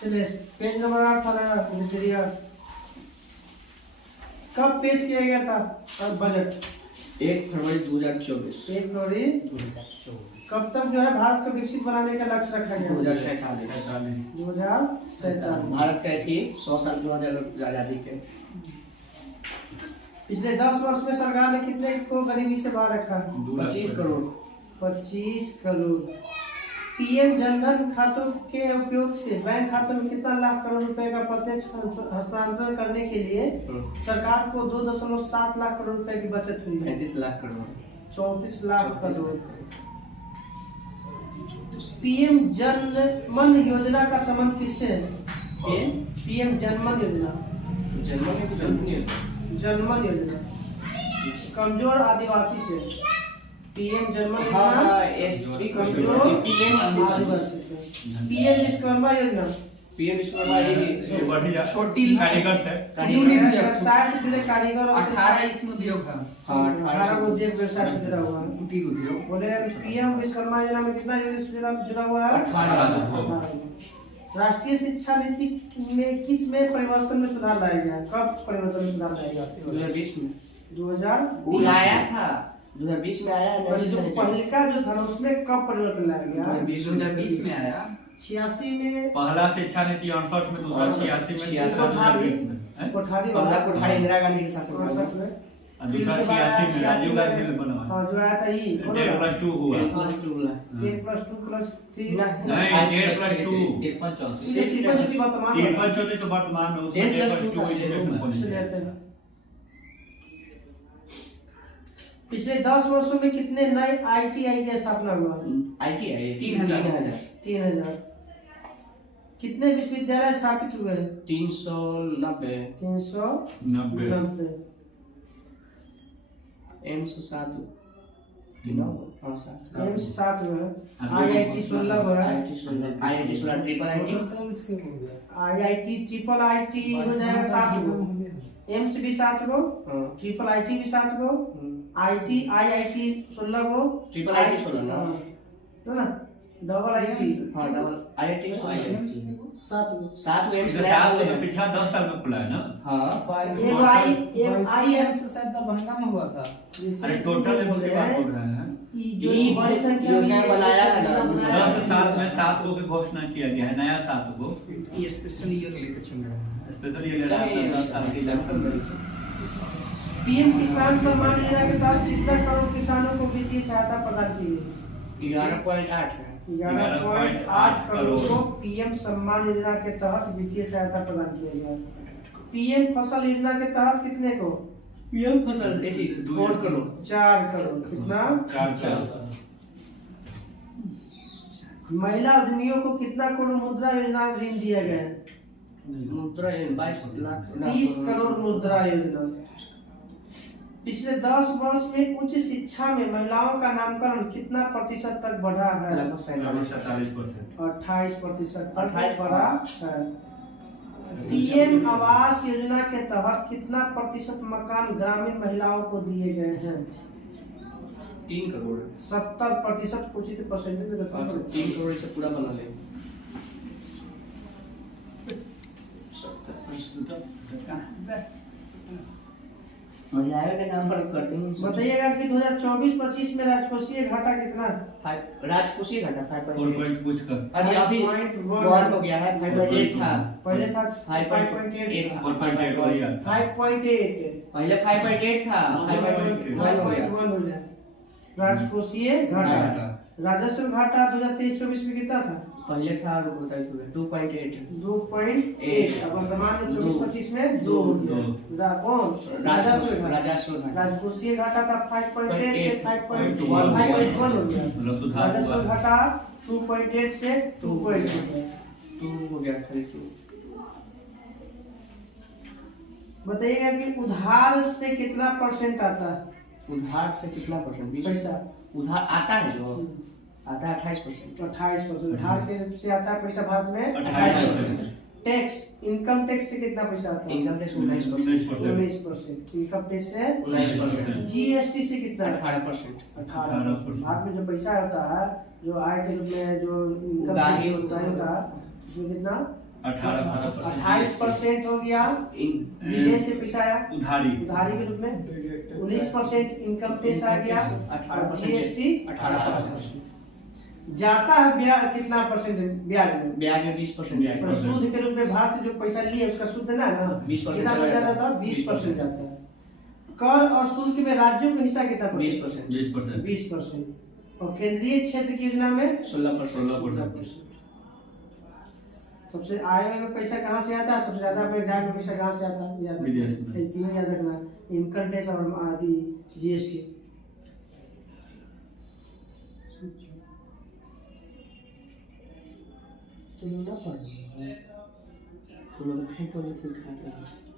चलिए page number 8 था कब पेश किया गया था बजट? 1 फरवरी 2024। 1 फरवरी 2024। कब तक जो है भारत को विकसित बनाने का लक्ष्य रखा गया? 2047। भारत का थी 100 साल 2000 आजादी के। पिछले 10 वर्ष में सरकार ने कितने को गरीबी से बाहर रखा? 25 करोड़। 25 करोड़। पीएम जनधन खातों के उपयोग से बैंक खातों में कितना लाख करोड़ रुपए का प्रत्यक्ष हस्तांतरण करने के लिए सरकार को 2.7 लाख करोड़ रुपए की बचत हुई है? 35 लाख करोड़। 34 लाख करोड़। पीएम जनमन योजना का संबंध किससे है? पीएम जनमन योजना। जनमन योजना कमजोर आदिवासी से। पीएम जनमन योजना कमजोर आदिवासी से। पीएम विश्वकर्मा योजना। पीएम विश्वकर्मा छोटी कारीगर से व्यवसाय से जुड़े कारीगर 18 इसमें उद्योग है। 18 उद्योग व्यवसाय से जुड़ा हुआ है। कुटीर उद्योग। बोले पीएम विश्वकर्मा योजना में कितना यूनिट जुड़ा हुआ है? 18। राष्ट्रीय शिक्षा नीति में किस में परिवर्तन में सुधार लाया गया? कब परिवर्तन में सुधार लाया गया? 2020 में। 2020 आया था 2020 में आया है। जो पहले का जो था उसमें कब परिवर्तन लाया गया? 2020 में आया। 86 में पहला शिक्षा नीति 68 में, दूसरा 86 में, कोठारी कोठारी इंदिरा गांधी के शासन में। 68 में दूसरा 86 में राजीव गांधी में बना। हाँ जो आया था ही 10+2 हुआ। 10+2+3 नहीं 10+2 वर्तमान 13 तो वर्तमान में उसमें 10+2 एजुकेशन पॉलिसी। पिछले 10 वर्षों में कितने नए आईटीआई की स्थापना हुआ? ITI 3000। कितने विश्वविद्यालय स्थापित हुए? 390। 390। एम्स 7 एम्स 7 हुए। IIT 16 हुआ। IIT 16 ट्रिपल IIT हो जाएगा 7 गो। एम्स भी 7 गो। ट्रिपल आईटी भी 7 गो। IIT 16 go. ट्रिपल IT 16 ना है ना? डबल आईटी हाँ डबल IIT 7 गो। 7 एम्स में पिछला 10 साल में खुला है ना। हाँ IIM से शायद दरभंगा में हुआ था। अरे टोटल एम्स की बात बोल रहे हैं। जो बड़ी संख्या योजना बनाया है ना। 10 साल में 7 गो की घोषणा किया गया है, नया 7 गो। ये स्पेशल ईयर लेकर चल रहा है। स्पेशली ये ले रहा है 10 साल की इलेक्शन। पीएम किसान सम्मान योजना के तहत कितना करोड़ किसानों को वित्तीय सहायता प्रदान की गई? 11.8 है। 11.8 करोड़ को पीएम सम्मान योजना के तहत वित्तीय सहायता प्रदान किया गया। पीएम फसल योजना के तहत कितने को? पीएम फसल 4 करोड़। 4 करोड़। कितना? 4। महिला उद्यमियों को कितना करोड़ मुद्रा योजना ऋण दिया गया है? मुद्रा 22 लाख। 30 करोड़ मुद्रा योजना। पिछले 10 वर्ष में उच्च शिक्षा में महिलाओं का नामकरण कितना प्रतिशत तक बढ़ा है? 47%। 28% तक 28 बढ़ा है। पीएम आवास योजना के तहत कितना प्रतिशत मकान ग्रामीण महिलाओं को दिए गए हैं? 3 करोड़। 70% उचित परसेंटेज 3 करोड़ से पूरा बना ले। महिलाओं के नाम पर कर देंगे। बताइएगा कि 2024-25 में राजकोषीय घाटा कितना? राजकोषीय घाटा 4 पूछ कर अभी 1 हो गया है। 5.8 था पहले था 5.8 था। 4.8 हो गया। 5.8 पहले 5.8 था 5.1 हो गया। राजकोषीय घाटा। राजस्व घाटा 2023-24 में कितना था? पहले था 2.8 अब वर्तमान में 24-25 में 2 कौन? राजस्व राजकोषीय घाटा था 5.8 से 5.1 हो गया। राजस्व घाटा 2.8 से 2.2 हो गया। खाली 2। बताइएगा कि उधार से कितना परसेंट आता है? उधार से कितना परसेंट? 20 पैसा उधार आता है जो आता है 28%। 28% उधार के से आता है पैसा भारत में 28%। टैक्स इनकम टैक्स से कितना पैसा आता है? Income tax 19%। 19%। इनकम टैक्स से 19%। जीएसटी से कितना? 18%। 18%। भारत में जो पैसा होता है जो आय के रूप में जो इनकम टैक्स होता है उसमें कितना? 28% हो गया विदेश से पैसा आया उधारी उधारी के रूप में, 19% इनकम टैक्स आ गया, 18% GST 18%। जाता है ब्याज कितना परसेंट ब्याज में? ब्याज में 20% और सूद के रूप में भारत से जो पैसा लिए उसका सूद ना 20% जाता है, 20% जाता है। कर और शुल्क में राज्यों का हिस्सा कितना? 20%। 20%। और केंद्रीय क्षेत्र की योजना में 16%। सबसे आय में पैसा कहाँ से आता है? सबसे ज्यादा अपने राज्य में पैसा कहाँ से आता है? विदेश में। तीनों याद रखना, इनकम टैक्स और आदि GST।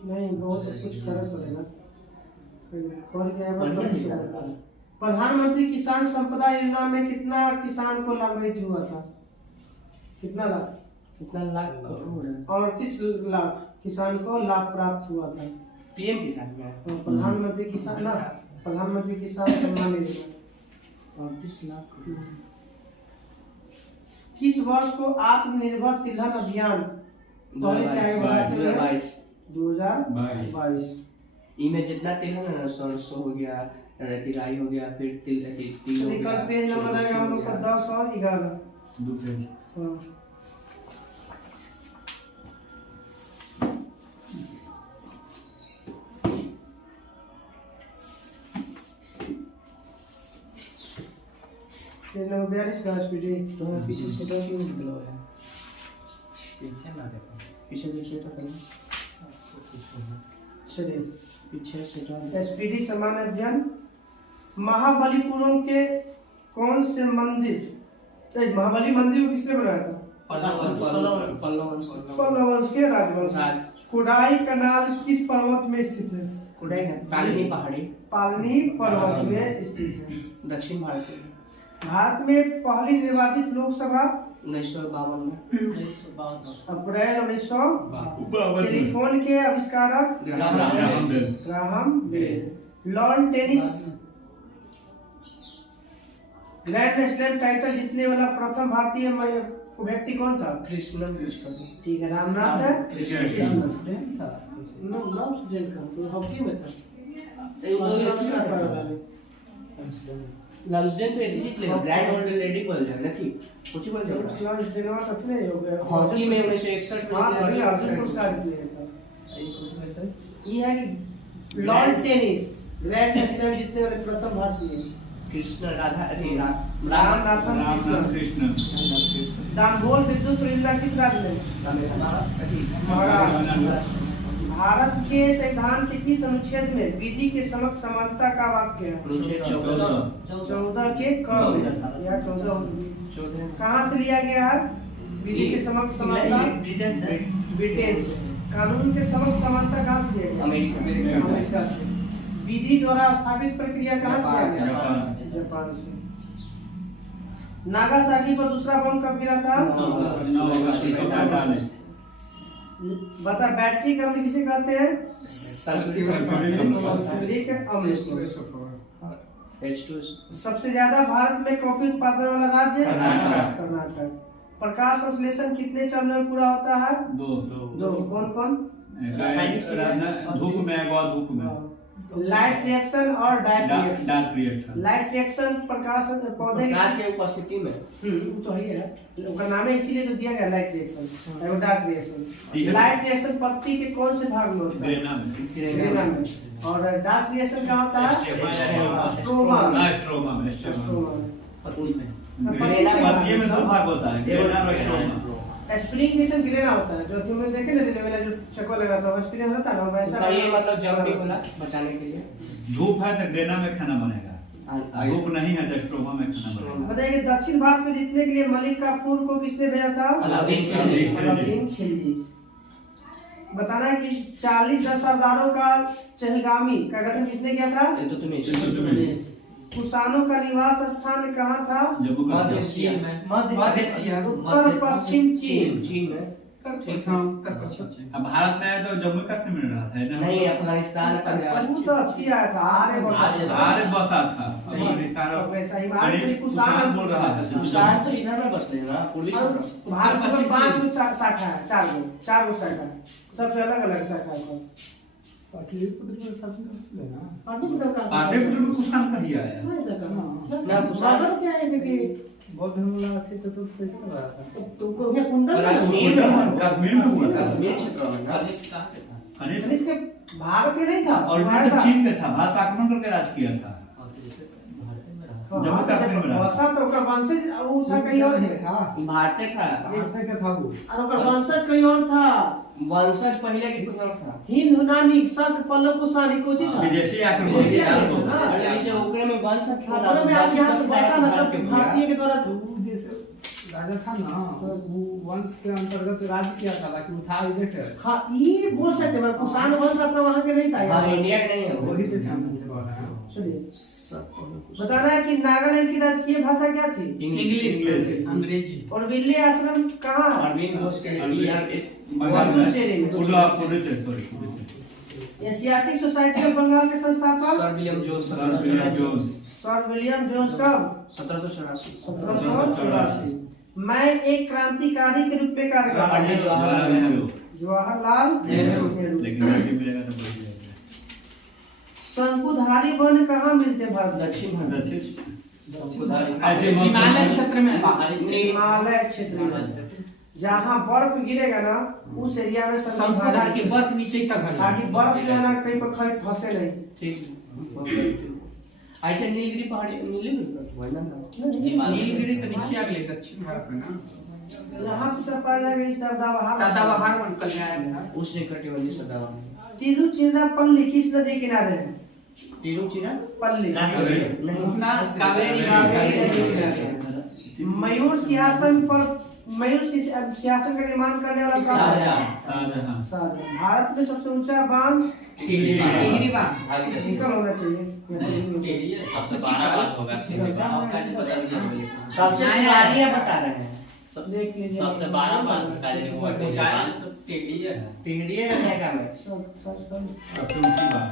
नहीं बहुत कुछ करना पड़ेगा। प्रधानमंत्री किसान संपदा योजना में कितना किसान को लाभान्वित हुआ था? कितना लाख? कितना लाख करोड़? 38 लाख किसान को लाभ प्राप्त हुआ था। पीएम किसान में और प्रधानमंत्री किसान ना, प्रधानमंत्री किसान सम्मान योजना 38 लाख। किस वर्ष को आत्मनिर्भर तिलहन अभियान पहले से आगे बढ़ाते हुए? 2022। इनमें जितना तिलहन है ना, सरसों हो गया, राई हो गया, फिर तिल हो निकल गया। पेज नंबर आएगा हम लोग का 10 और 11। दूसरे हाँ। पेज नंबर 42 का स्पीडी तो पीछे से तो क्यों निकला है? पीछे ना देखो, पीछे देखिए तो पहले। चलिए पीछे से तो SPD समान अध्ययन। महाबलीपुरम के कौन से मंदिर, महाबली मंदिर को किसने बनाया था? पल्लव वंश के राजवंश। कोडाई कनाल किस पर्वत में स्थित है? कोडाई ना, पालनी पहाड़ी, पालनी पर्वत में स्थित है। दक्षिण भारत में। भारत में पहली निर्वाचित लोकसभा 1952 में। अप्रैल 1952। टेलीफोन के आविष्कारक Graham Bell. Lawn tennis grand slam title जीतने वाला प्रथम भारतीय व्यक्ति कौन था? कृष्णन। ठीक है, रामनाथ है। कृष्णन था नाम स्टूडेंट का तो हॉकी में था। लाउसडेन तो एथी जीत लेगा, ग्रैंड होल्डर लेडी बोल जाएगा ना, ठीक कुछ बोल जाएगा। नाम स्टूडेंट वाला कितने हो गया? हॉकी में 1961 में हां जीतने अर्जुन पुरस्कार जीते था। ये है कि लॉन टेनिस ग्रैंड स्लैम जीतने वाले प्रथम भारतीय कृष्ण राधा अरे रामनाथन कृष्ण। दाम्बोल विद्युत परियोजना किस राज्य में? महाराष्ट्र। भारत के संविधान के किस अनुच्छेद में विधि के समक्ष समानता का वाक्य है? अनुच्छेद 14 के क में या 14 कहाँ से लिया गया है? विधि के समक्ष समानता ब्रिटेन से। कानून के समक्ष समानता कहाँ से लिया गया? अमेरिका से। विधि द्वारा स्थापित प्रक्रिया कहाँ से लिया गया? जापान से। नागासाकी पर दूसरा बम कब गिरा था? बता, बैटरी का अम्ल किसे कहते हैं? सल्फ्यूरिक अम्ल। सबसे ज्यादा भारत में कॉफी उत्पादन वाला राज्य कर्नाटक। प्रकाश संश्लेषण कितने चरणों में पूरा होता है? दो। कौन कौन? धूप में धूप में लाइट रिएक्शन और डार्क रिएक्शन। लाइट रिएक्शन प्रकाश पौधे के उपस्थिति में तो ही है, उसका नाम है इसीलिए तो दिया गया लाइट रिएक्शन और डार्क रिएक्शन। लाइट रिएक्शन पत्ती के कौन से भाग में होता है? ग्रेना में। और डार्क रिएक्शन क्या होता है? स्ट्रोमा में दो भाग होता है, ग्रेना और स्ट्रोमा। स्प्रिंग रिएक्शन ग्रेना होता है, जो तुमने देखे ना रेलवे जो चक्कर लगाता है स्प्रिंग होता है ना, वैसा ये मतलब जब भी बोला बचाने के लिए। धूप है तो ग्रेना में खाना बनेगा, धूप नहीं है तो स्ट्रोमा में खाना बनेगा। बताइए कि दक्षिण भारत में जीतने के लिए मलिक काफूर को किसने भेजा था? अलाउद्दीन खिलजी। बताना है कि 40 सरदारों का चहलगामी का गठन किसने किया था? इल्तुतमिश। कुषाणों का निवास स्थान कहाँ था? जम्मू मध्य एशिया में। उत्तर पश्चिम चीन। चीन में। उत्तर पश्चिम से। अब भारत में आया तो जम्मू कश्मीर में रहा था ना? नहीं, अफगानिस्तान वो तो अच्छी आया था आर्य बसा आर्य बसा था। अफगानिस्तान और वैसा ही भारत में कनिष्क कुषाण कुषाण बोल रहा है। कुषाण तो इधर में बसते हैं ना, पूर्वी और क्षेत्र। भारत में 5 गो शाखा है, 4 गो शाखा है, सबसे अलग अलग शाखा है। पाटलिपुत्र में शासन करते हैं ना। पाटलिपुत्र में कुषाण का ही आया। ना कुषाण क्या है कि बौद्ध धर्म थे चतुर्थ कैसे कर रहा था? तुमको क्या कुंडल कश्मीर में कश्मीर में हुआ था। कश्मीर क्षेत्र में ना। कनिष्क इसके भारत के नहीं था और ये तो चीन का था। भारत आक्रमण करके राज किया था। जम्मू कश्मीर में रहा। वैसा तो ओकर वंशज वो था कहीं और था भारतीय था। इसमें क्या था वो? और ओकर वंशज कहीं और था। वंशज पहले की कुछ और था। हिंद यूनानी शक पल्लव कुषाण को था। विदेशी आक्रमण विदेशी किया आक्रमण, था। हाँ। जैसे ओकरे में वंश था ना, ओकरे में आज यहाँ से बसा ना भारत तब के भारतीय के द्वारा वो जैसे राजा था ना, वो वंश के अंतर्गत राज किया था, बाकी वो था इधर से। हाँ ये बोल सकते हैं कुषाण वंश अपना वहाँ के नहीं था हाँ, यार। इंडिया के नहीं है वो। वही जैसे हम बोल रहे हैं। सुनिए बताना है कि नागालैंड की राजकीय भाषा क्या थी? इंग्लिश। अंग्रेजी। और विल्ले आश्रम कहाँ है? अरविंद घोष के यार पुडुचेरी में। Puducherry. Asiatic Society of Bengal के संस्थापक sir William Jones sir William Jones कब? 1784। 1784। मैं एक क्रांतिकारी के रूप में कार्य करता पंडित हूँ। जवाहरलाल नेहरू। जवाहरलाल नेहरू। लेकिन नहीं मिलेगा तो बोल दिया। शंकुधारी वन कहाँ मिलते हैं भारत में? दक्षिण भारत। हिमालय क्षेत्र में। हिमालय क्षेत्र में जहाँ बर्फ गिरेगा ना उस एरिया में शंकुधारी की बर्फ नीचे तक है। ताकि बर्फ जो है ना कहीं पर खड़े फंसे नहीं। ठीक। ऐसे नीलगिरी पहाड़ी नीलगिरी नीलगिरी तो नीचे आ गई दक्षिण भारत में ना। यहाँ पे सब पाया जाएगा ये सदाबहार वन कल्याण था। उष्णकटिबंधीय सदाबहार। तिरुचिरापल्ली किस नदी किनारे है? तिरुचिरापल्ली पल्ली अपना कावेरी नदी किनारे। मयूर सिंहासन का निर्माण करने वाला कौन है? शाहजहां। शाहजहां। भारत में सबसे ऊंचा बांध टिहरी बांध। निकल होना चाहिए। सबसे पुरानी बता रहे हैं। देख लीजिए। सबसे 12 बार ऊंचाई सब टेढ़ी है। टिहरी है क्या में? सर्च कर। सबसे ऊंची बात।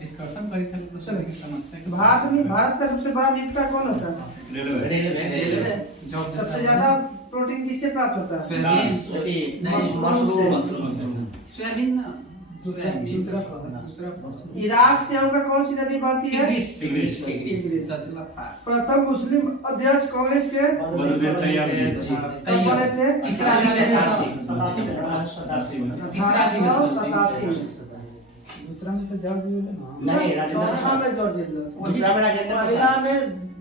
डिस्कशन करी थी तो सभी समस्या। भारत का सबसे बड़ा निकटा कौन होता है? रेलवे। सबसे ज्यादा प्रोटीन किससे प्राप्त होता है? सोयाबीन ना। दूसरा इराक से होकर कौन सी नदी बहती है? टिग्रिस। प्रथम मुस्लिम अध्यक्ष कांग्रेस के कब बने थे? तीसरा दूसरा में तो जॉर्ज नहीं, चौथा में जॉर्ज दूसरा में राजेंद्र पहला प्रसाद। में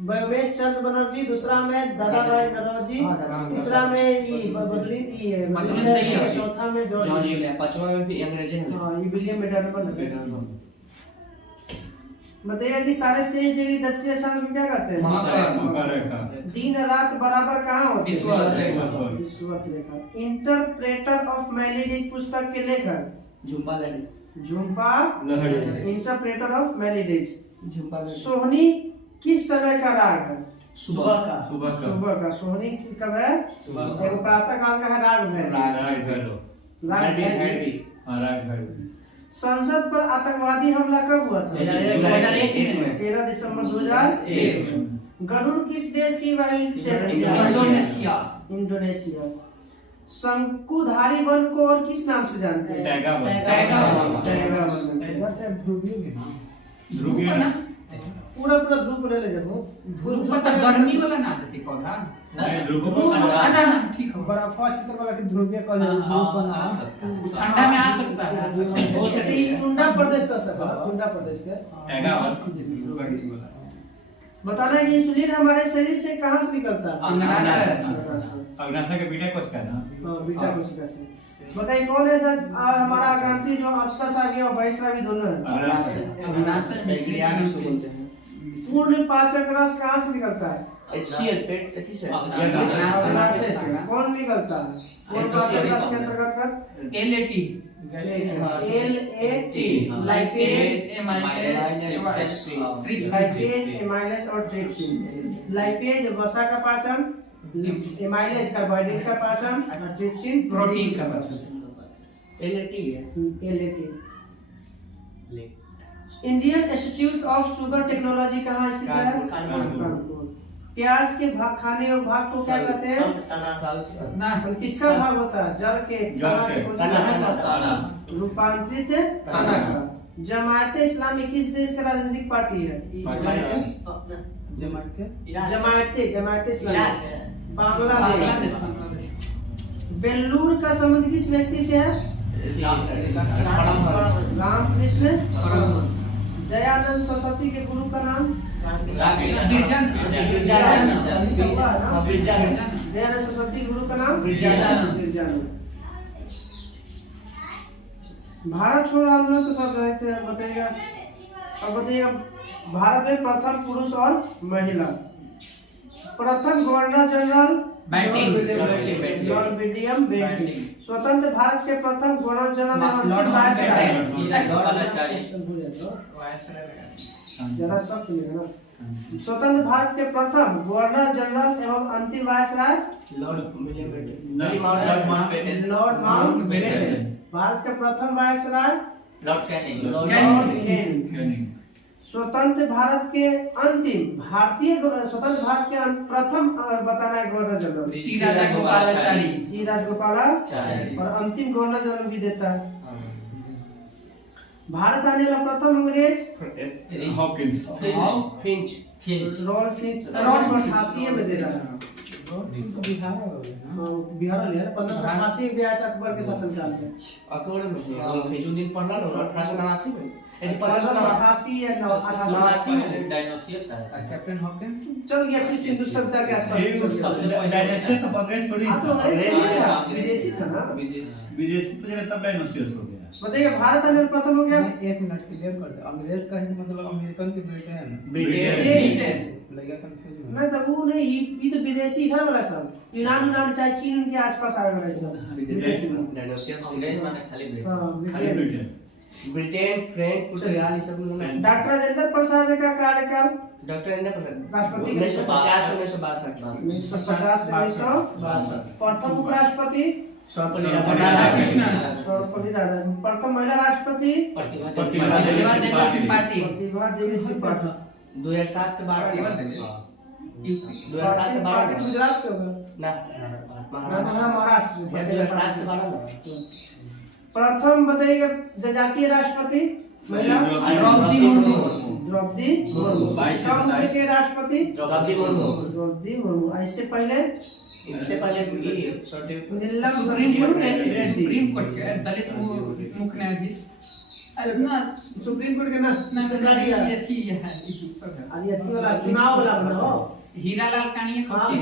रमेश चंद्र बनर्जी, दूसरा में दादा भाई नौरोजी, तीसरा में बदरुद्दीन तैयब, चौथा में जॉर्ज जॉर्ज। विलियम, पांचवा में भी अंग्रेजी है। हाँ ये विलियम मेडल बताइए कि 23.5 डिग्री दक्षिण अक्षांश में क्या कहते हैं? मकर। दिन रात बराबर कहाँ होती है? विषुवत रेखा। विषुवत रेखा। इंटरप्रेटर ऑफ मैलिडिक पुस्तक के लेखक Jhumpa Lahiri. Jhumpa interpreter of maladies. Jhumpa Lahiri. Sohni किस समय का राग है? सुबह का। सुबह का। सोहनी कब है? एगो प्रातः काल का है राग भैरव। संसद पर आतंकवादी हमला कब हुआ था? 2001 में। 13 दिसंबर 2001। गरुड़ किस देश की वायु सेना? इंडोनेशिया। इंडोनेशिया। शंकुधारी वन को और किस नाम से जानते हैं? Taiga one. Taiga one. ध्रुवीय ना? पूरा ध्रुव ले ले जब ध्रुव पत्ता गर्मी वाला ना देती पौधा। नहीं, ध्रुव ध्रुव पत्ता। पत्ता ना ठीक है। बर्फ क्षेत्र वाला की ध्रुवीय कल ठंडा में आ सकता है। टुंडा प्रदेश का सब टुंडा प्रदेश के टैगा वन। गर्मी वाला। बताना कि इंसुलिन हमारे शरीर से कहाँ से निकलता है? अग्नाशय के बीटा कोशिका ना? हाँ, बीटा कोशिका से। बताइए कौन है सर हमारा ग्रंथि जो अल्पसागी और बहिस्रावी दोनों है? पूर्ण पाचक रस कहाँ से निकलता है? HCl पेट एथी से। कौन निकलता है? पूर्ण पाचक रस के अंतर्गत LAT LAT लाइपेज, एमाइलेज और ट्रिप्सिन। लाइपेज वसा का पाचन, एमाइलेज कार्बोहाइड्रेट का पाचन और ट्रिप्सिन प्रोटीन का पाचन। LAT। Indian institute of sugar technology कहाँ स्थित है? कानपुर। प्याज के खाने और भाग को क्या कहते हैं? ना किसका भाग होता है? जड़ के रूपांतरित खाना का। जमायते इस्लामी किस देश का राजनीतिक पार्टी है? जमायते इस्लामी बांग्लादेश। बेल्लूर का संबंध किस व्यक्ति से है? रामकृष्ण। दयानंद सरस्वती के गुरु का नाम? बिरजन। दयानंद सरस्वती गुरु का नाम? बिरजन। भारत छोड़ो आंदोलन के साथ बताइएगा। अब बताइएगा, भारत में प्रथम पुरुष और महिला, प्रथम governor general lord William Bentinck. स्वतंत्र भारत के प्रथम गवर्नर जनरल जरा सब सुनिएगा ना। स्वतंत्र भारत के प्रथम गवर्नर जनरल एवं अंतिम वायसराय लॉर्ड माउंटबेटन। भारत के प्रथम वायसराय लॉर्ड कैनिंग। स्वतंत्र भारत के अंतिम स्वतंत्र भारत के प्रथम बताना है गवर्नर जनरल सी राजगोपालाचारी। और अंतिम गवर्नर जनरल भी देता है। भारत आने वाला प्रथम अंग्रेज हॉकिंस। रॉल फिंच 1888 में दे रहा है। बिहार ले 1588 में आया था अकबर के शासनकाल में। अकबर में हिजुद्दीन पढ़ना 1889 में। 1588 या 88 में डायनोसियस है। कैप्टन हॉकिंस चल गया फिर सिंधु सभ्यता के आसपास। डायनासोर तो अंग्रेज थोड़ी तो विदेशी था ना। विदेशी तो जगह तब डायनासोर हो गया। बताइए भारत आने प्रथम हो गया। 1 मिनट क्लियर कर दे। अंग्रेज का ही मतलब अमेरिकन के बेटे हैं ना। ब्रिटेन लगा कंफ्यूजन। नहीं तो वो नहीं, ये तो विदेशी इधर वाला सब यूनान चाहे चीन के आसपास आ गया सब विदेशी में। डायनोसियस अंग्रेज माने खाली ब्रिटेन। खाली ब्रिटेन। ब्रिटेन, फ्रांस, पुर्तगाल ये सब लोग हैं। डॉक्टर राजेंद्र प्रसाद का कार्यकाल डॉक्टर राजेंद्र प्रसाद राष्ट्रपति 1950 से 1962 1950 से 1962। प्रथम उपराष्ट्रपति सर्वपल्ली सर्वपल्ली राधाकृष्णन। प्रथम महिला राष्ट्रपति प्रतिभा देवी पार्टी। प्रतिभा देवी त्रिपाठी। 2007 से 12 2007 से 12 गुजरात के होगा ना महाराष्ट्र। 2007 से 12 प्रथम बताइए जनजातीय राष्ट्रपति महिला द्रौपदी मुर्मू। द्रौपदी मुर्मू। कांग्रे के राष्ट्रपति द्रौपदी मुर्मू। द्रौपदी मुर्मू। इससे पहले सुप्रीम कोर्ट के दलित मुख्य न्यायाधीश सुप्रीम कोर्ट के ना सरकारी ये थी वाला चुनाव वाला बनाओ। हीरालाल कानिया हाँ, कोची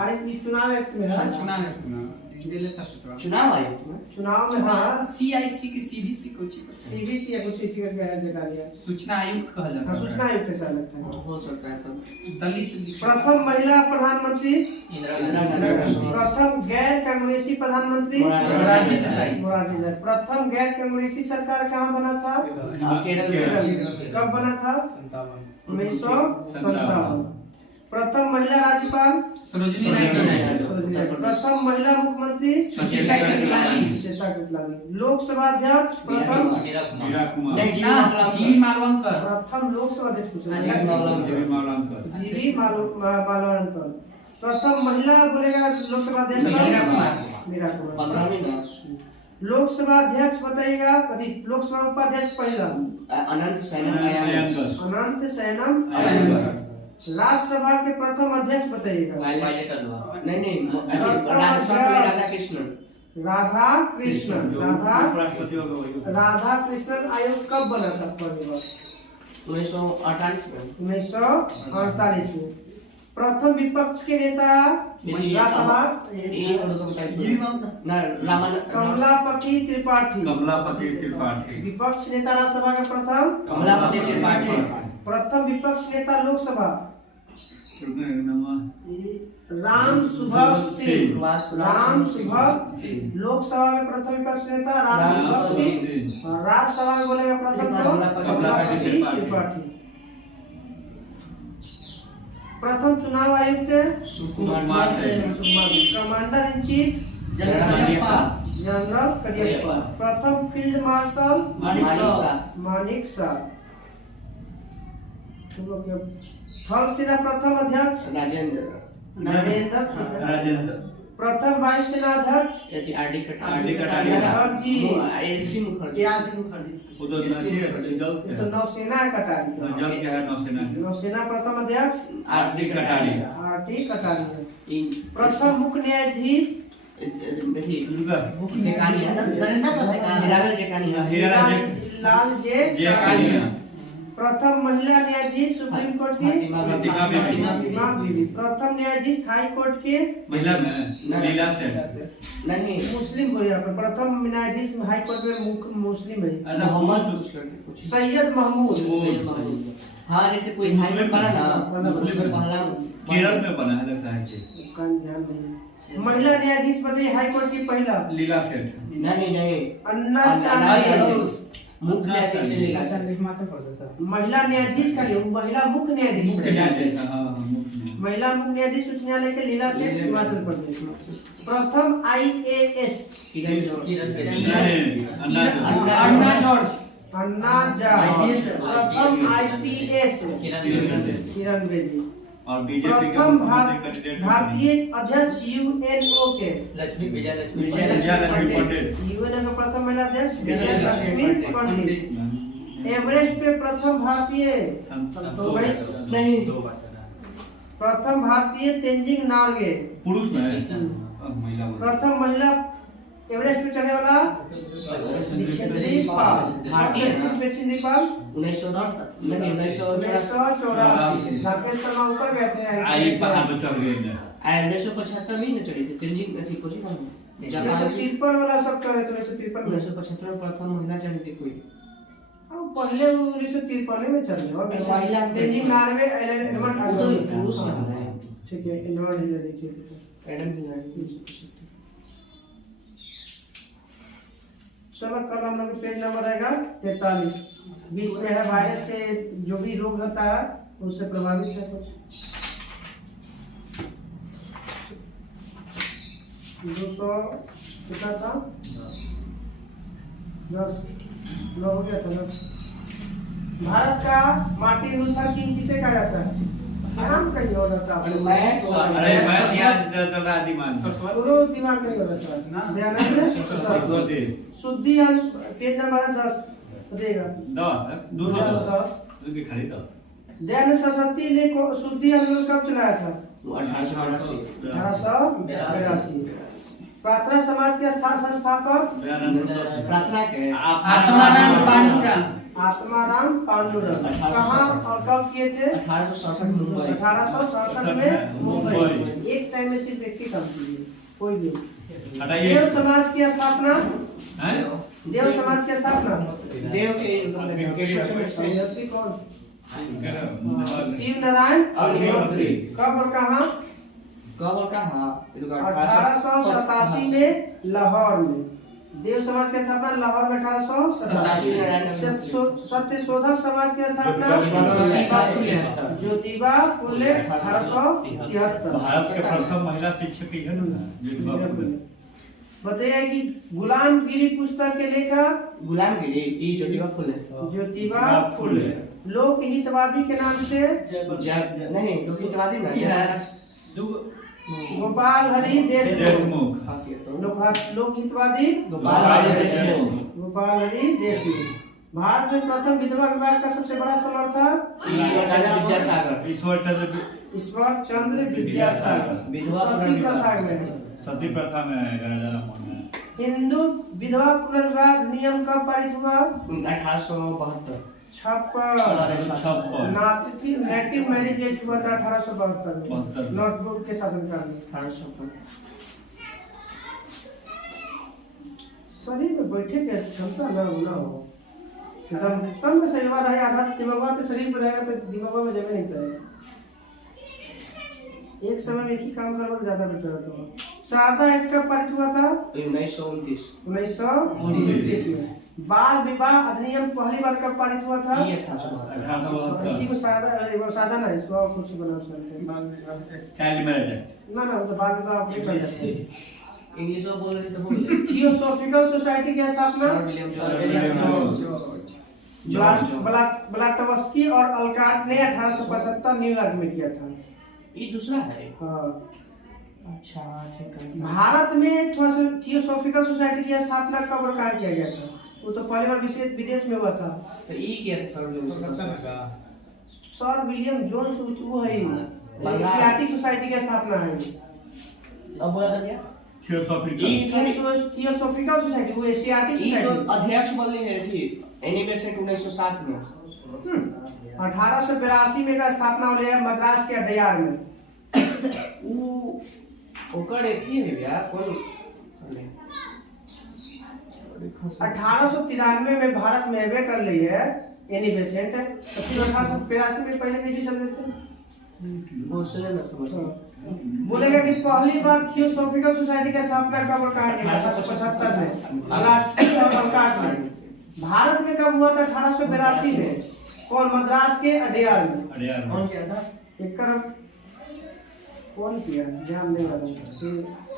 अरे ये चुनाव एक्ट में है। चुनाव आयोग में चुनाव में हाँ सीआईसी की सीबीसी कोची सीबीसी या कुछ इसी करके है जगह लिया। सूचना आयुक्त कहा जाता हाँ है। सूचना आयुक्त ऐसा लगता है। हो सकता है तब दलित प्रथम महिला प्रधानमंत्री इंदिरा गांधी। प्रथम गैर कांग्रेसी प्रधानमंत्री मोरारजी देसाई। मोरारजी देसाई। प्रथम गैर कांग्रेसी सरकार कहाँ बना था? केरल कब बना था? 1957। प्रथम महिला राज्यपाल सरोजिनी नायडू। प्रथम महिला मुख्यमंत्री सुचेता कृपलानी। सुचेता कृपलानी। लोकसभा अध्यक्ष प्रथम मीरा कुमार। जीवी मालवंकर। प्रथम लोकसभा अध्यक्ष जीवी मालवंकर। जीवी मालवंकर। प्रथम महिला बोलेगा लोकसभा अध्यक्ष मीरा कुमार। 15वीं लोकसभा अध्यक्ष बताइएगा। लोकसभा उपाध्यक्ष पहला अनंत सैनम अनंत सैनम अयंगर। राज्यसभा के प्रथम अध्यक्ष बताइएगा। नहीं राज्यसभा के लिए राधा कृष्णन राधा कृष्णन आयोग कब बना था? 1948 में 1948 में। प्रथम विपक्ष के नेता राज्यसभा कमलापति त्रिपाठी। विपक्ष नेता राज्यसभा का प्रथम कमलापति त्रिपाठी। प्रथम विपक्ष नेता लोकसभा राम सुभग सिंह, राम सुभग सिंह। लोकसभा में प्रथम विपक्ष नेता राम सुभग सिंह, और राज्यसभा में बोलेगा प्रथम तो कमलापति त्रिपाठी। प्रथम चुनाव आयुक्त Sukumar commander in chief general Cariappa. प्रथम फील्ड मार्शल मानिक शाह। थल सेना प्रथम अध्यक्ष नरेंद्र। प्रथम वायुसेना अध्यक्ष आरडी तो नौसेना कटारी। नौसेना प्रथम अध्यक्ष आरडी कटारिया। प्रथम मुख्य न्यायाधीश लाल जे। प्रथम महिला न्यायाधीश सुप्रीम कोर्ट की फातिमा बीबी। प्रथम न्यायाधीश हाई कोर्ट के महिला में लीला सेठ नहीं मुस्लिम हो यहाँ पर। प्रथम न्यायाधीश हाई कोर्ट में मुस्लिम है मोहम्मद सैयद महमूद। हाँ जैसे कोई हाई कोर्ट बना ना उसमें पहला केरल में बना है लगता है कि ध्यान नहीं। महिला न्यायाधीश बने हाई कोर्ट की पहला लीला सेठ नहीं अन्ना चांदी। मुख्य न्यायाधीश हिमाचल प्रदेश। महिला न्यायाधीश का महिला मुख्य न्यायाधीश महिला मुख्य न्यायाधीश उच्च न्यायालय के लीला सेठ हिमाचल प्रदेश। प्रथम IAS अन्ना जॉर्ज। प्रथम IPS किरण बेदी। और बीजेपी प्रथम भारतीय अध्यक्ष UNO के लक्ष्मी विजयलक्ष्मी पंडित। यूएनओ के प्रथम महिला अध्यक्ष विजयलक्ष्मी पंडित। एवरेस्ट पे प्रथम भारतीय नहीं प्रथम भारतीय तेंजिंग नॉर्गे पुरुष में महिला। प्रथम महिला एवरेस्ट पे चढ़ने वाला सिकंदरी पाल। सिकंदरी पाल 1984। राकेश शर्मा ऊपर गए थे आई पहाड़ पर चढ़ गए 1975 में चढ़ी थी तेंजिंग थी कुछ ना 1953 वाला सब चढ़े थे 1975 में प्रथम महिला चढ़ी थी कोई। अब पहले 1953 में चढ़े और महिला तेंजिंग नॉर्वे आइलैंड पुरुष ठीक है इन्वर्ट है देखिए एडम हिलारी। चलो कल हम लोग पेज नंबर रहेगा 43। बीच में है वायरस के जो भी रोग होता है उससे प्रभावित है कुछ 200 कितना था 10 हो गया था ना। भारत का मार्टिन लूथर किंग किसे कहा जाता है? नाम कहीं और रहता है। अरे मैं ध्यान जरा दिमाग पूरा दिमाग कहीं और रहता है ना। ध्यान है शुद्धि पेज नंबर 10 देगा 10 210 की खरीद 10। दयानंद सरस्वती ने शुद्धि आंदोलन कब चलाया था? 1882। प्रार्थना समाज के संस्थापक आत्माराम पांडुरंग। कहाँ और कब किए थे? 1867 में मुंबई। एक टाइम में सिर्फ एक ही काम कीजिए कोई भी। देव समाज की स्थापना देव समाज की स्थापना देव के कौन? शिव नारायण कब और कहाँ? 1887 में लाहौर में। देव समाज की स्थापना लाहौर में 1887। सत्यशोधक समाज की स्थापना ज्योतिबा फुले 1873। भारत के प्रथम महिला शिक्षक ही है ना ज्योतिबा फुले। बताइए कि गुलामगिरी पुस्तक के लेखक गुलामगिरी ज्योतिबा फुले। लोक हितवादी के नाम से नहीं लोकहितवादी ना गोपाल हरि देशमुख। लोक हितवादी गोपाल हरि देशमुख। भारत में प्रथम विधवा विवाह का सबसे बड़ा समर्थक ईश्वर चंद्र विद्यासागर। सती प्रथा में हिंदू विधवा पुनर्विवाह नियम कब पारित हुआ? 1872। 56। नेटिव मैरिज एक्ट हुआ था 1872 में नॉर्थ ब्रुक के शासनकाल में। 1852। शरीर में बैठे के क्षमता ना हो तब में शरीर रहे आधा दिमाग तो शरीर पे रहेगा तो दिमाग में जमे नहीं करेगा। एक समय में एक ही काम करना ज्यादा बेटर रहता है। शारदा एक्ट कब पारित हुआ था? 1929 1929 में। बाल विवाह अधिनियम पहली बार कब पारित हुआ था? इसी को सादा ना, इसको और कुछ बना सकते हैं। चाइल्ड मैरिज ना तो बाल विवाह अपने कर जाते हैं। इंग्लिश में बोल रहे थे तो बोल थियोसॉफिकल सोसाइटी की स्थापना ब्लाटवस्की और अल्काट ने 1875 न्यूयॉर्क में किया था। ये दूसरा है। हाँ। अच्छा ठीक है। भारत में थियोसॉफिकल सोसाइटी की स्थापना कब और कहाँ किया गया था? वो तो पहली बार विदेश में हुआ था। तो ये क्या है सर विलियम जोन्स वो है एशियाटिक सोसाइटी की स्थापना है। अब बोला था क्या? थियोसॉफिकल सोसाइटी वो एशियाटिक ये तो सोसाइटी अध्यक्ष बदली है थी एनिवेसेंट 1907 में। 1882 में का स्थापना हुई है मद्रास के अडयार में। वो ओकर एक ही है क्या कौन? 1893 में भारत में एवे कर ली है एनिवेसेंट। तो फिर 1882 में पहले कैसे चल रहे थे? वो सुने ना समझ बोलेगा कि पहली बार थियोसॉफिकल सोसाइटी की स्थापना कब और कहाँ किया? 1875 में ब्लाटवस्की और अल्काट में। भारत में कब हुआ था? 1882 में। कौन? मद्रास के अडयार में। कौन किया था? एक कौन किया ध्यान नहीं रहा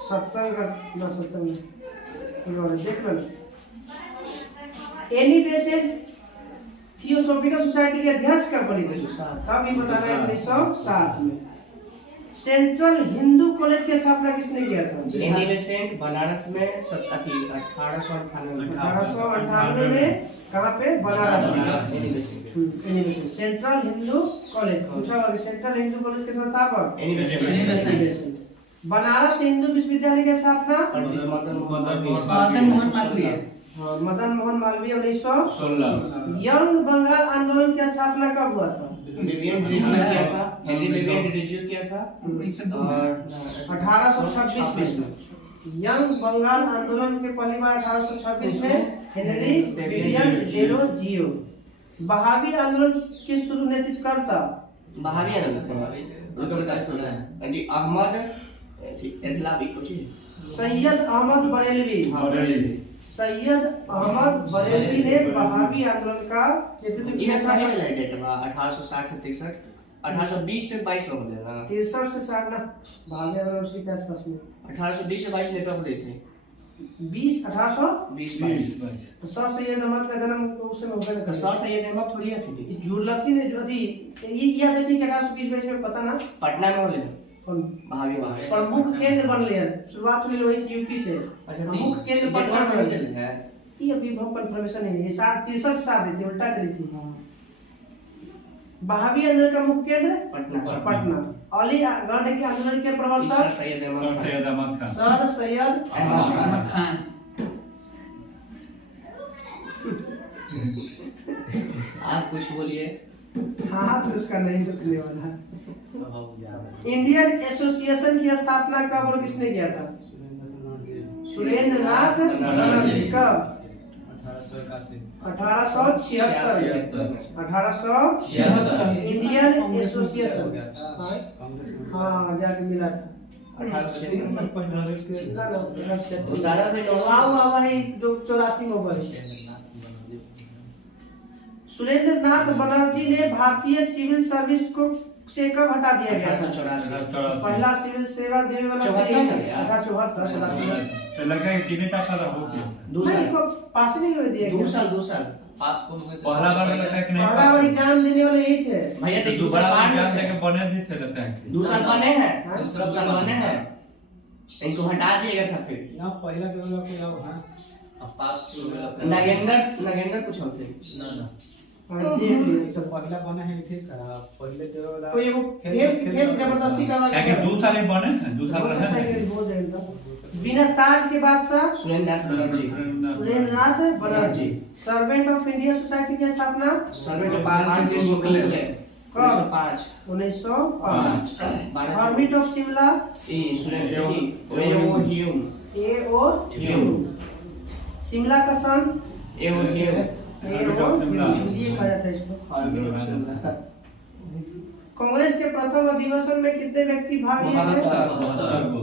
सत्संग ना सत्संग देख लो। एनिवेसेंट थियोसॉफिकल सोसाइटी के अध्यक्ष कब बनी थी? कब ये बताना है? 1907 में। सेंट्रल हिंदू कॉलेज की स्थापना किसने किया था? एनिवेसेंट बनारस में 1898 में। कहाँ पे? बनारस में। एनिवेसेंट सेंट्रल हिंदू कॉलेज पूछा होगा। सेंट्रल हिंदू कॉलेज के संस्थापक एनिवेसेंट। बनारस हिंदू विश्वविद्यालय की स्थापना मदन मोहन मालवीय 1916। यंग बंगाल आंदोलन की स्थापना कब हुआ था? हेनरी विवियन रिज्यू किया था 1826 में। यंग बंगाल आंदोलन के पहली बार 1826 में हेनरी विवियन रिज्यू। बहावी आंदोलन के शुरू नेतृत्वकर्ता बहावी आंदोलन अहमद इतलाबी कुछ सैयद अहमद बरेलवी। सैयद अहमद बरेलवी ने बहावी आंदोलन का नेतृत्व किया था। 1860 1820 से 22 में बोले ना 63 से 60 ना बहावी आंदोलन उसी के आसपास में 1820 से 22 लेकर बोले थे 1820 तो सर सैयद अहमद का जन्म उस समय हुआ था। सर सैयद अहमद थोड़ी है थी इस झुरलथी ने जो दी ये याद रखिए कि 1820 में पता ना पटना में बोले बहावी प्रमुख केंद्र बन लिया। शुरुआत हुई वही यूपी से। प्रमुख केंद्र पटना से है। ये अभी बहुत कंफर्मेशन है। ये 63 साल दी थी उल्टा करी थी। बहावी आंदोलन का मुख्य केंद्र पटना। अली गढ़ के आंदोलन के प्रवर्तक सर सैयद अहमद खान। आप कुछ बोलिए। हाँ तो उसका नहीं रुकने वाला। इंडियन एसोसिएशन की स्थापना कब और किसने किया था? सुरेंद्र नाथ बनर्जी। कब? 1876 इंडियन एसोसिएशन। हाँ जाके मिला था। जो 84 में हुआ। सुरेंद्र नाथ बनर्जी ने भारतीय सिविल सर्विस को से कब हटा दिया गया था? 1884 पहला सिविल सेवा देने वाला 74 लगा कि 3-4 साल हो गया। पास नहीं हुए दिया 2 साल पास को पहला बार में लगता है कि नहीं पहला बार एग्जाम देने वाले यही थे भैया। तो दोबारा एग्जाम देके बने भी थे लगता है 2 साल बने हैं 2 साल बने हैं इनको हटा दिया गया था। फिर ना पहला के वाला पूरा हां अब पास नगेंद्र कुछ होते ना पहला बना है ठीक है। पहले जो वाला कोई वो खेल जबरदस्ती करवा क्या 2 साल ही बने हैं 2 साल रहे हैं। बिना ताज के बादशाह Surendra Nath Banerjee. Servant of India society की स्थापना 1905। हर्मिट ऑफ शिमला शिमला का सन ये कहा जाता है इसको। कांग्रेस के प्रथम अधिवेशन में कितने व्यक्ति भाग लिए थे? 72 को।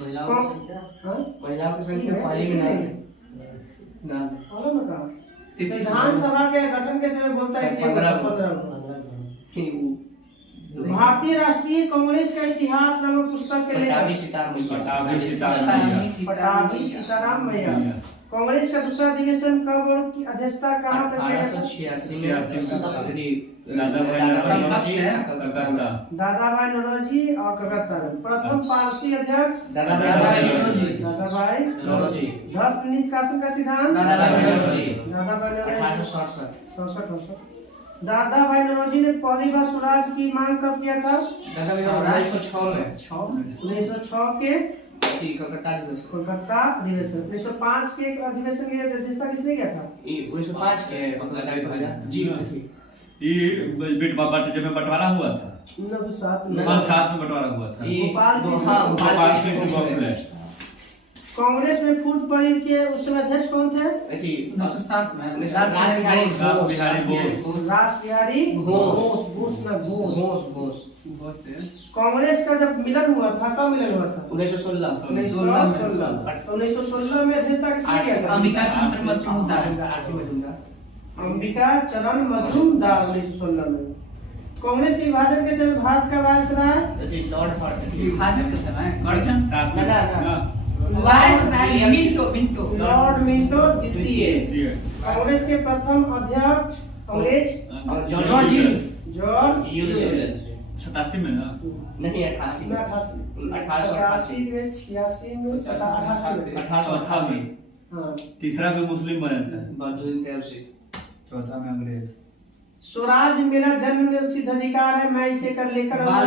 महिलाओं की संख्या हाँ? महिलाओं की संख्या पाली में ना मालूम है कहाँ? विधानसभा के गठन के समय बोलता है कि 15 भारतीय राष्ट्रीय कांग्रेस का इतिहास नामक पुस्तक के लेखक पटाभी सीताराम मैया। कांग्रेस का दूसरा अधिवेशन कब और की अध्यक्षता कहाँ पर किया गया? 1886 में दादा भाई नौरोजी और कलकत्ता में। प्रथम पारसी अध्यक्ष दादा भाई नौरोजी। 10 निष्कासन का सिद्धांत दादा भाई नौरोजी। 1867। दादा भाई नौरोजी ने पहली बार स्वराज की मांग कब किया था? 1906 के कोलकाता अधिवेशन। 1905 के अधिवेशन की अध्यक्षता किसने किया था? 1905 के जी ये जब में बंटवारा हुआ था 1907 में 7 में बंटवारा हुआ था गोपाल की कांग्रेस में फूट पड़ी के उस समय अध्यक्ष कौन थे? 1907 में रास बिहारी घोष। कांग्रेस का जब मिलन हुआ था, कब मिलन हुआ था? 1916 में अध्यक्षता किसने किया था? अंबिका चरण मजूमदार। अंबिका चरण मजूमदार 1916 में। कांग्रेस के विभाजन के समय भारत का वायसराय विभाजन के समय कर्जन लॉर्ड मिंटो द्वितीय। कांग्रेस के प्रथम अध्यक्ष अंग्रेज जॉर्ज 87 में ना नहीं 88 में 88 में 86 में 88 में हाँ। तीसरा में मुस्लिम बने थे, बहादुर तरफ से चौथा में अंग्रेज। स्वराज मेरा जन्म सिद्ध अधिकार है, मैं इसे कर लेकर बाल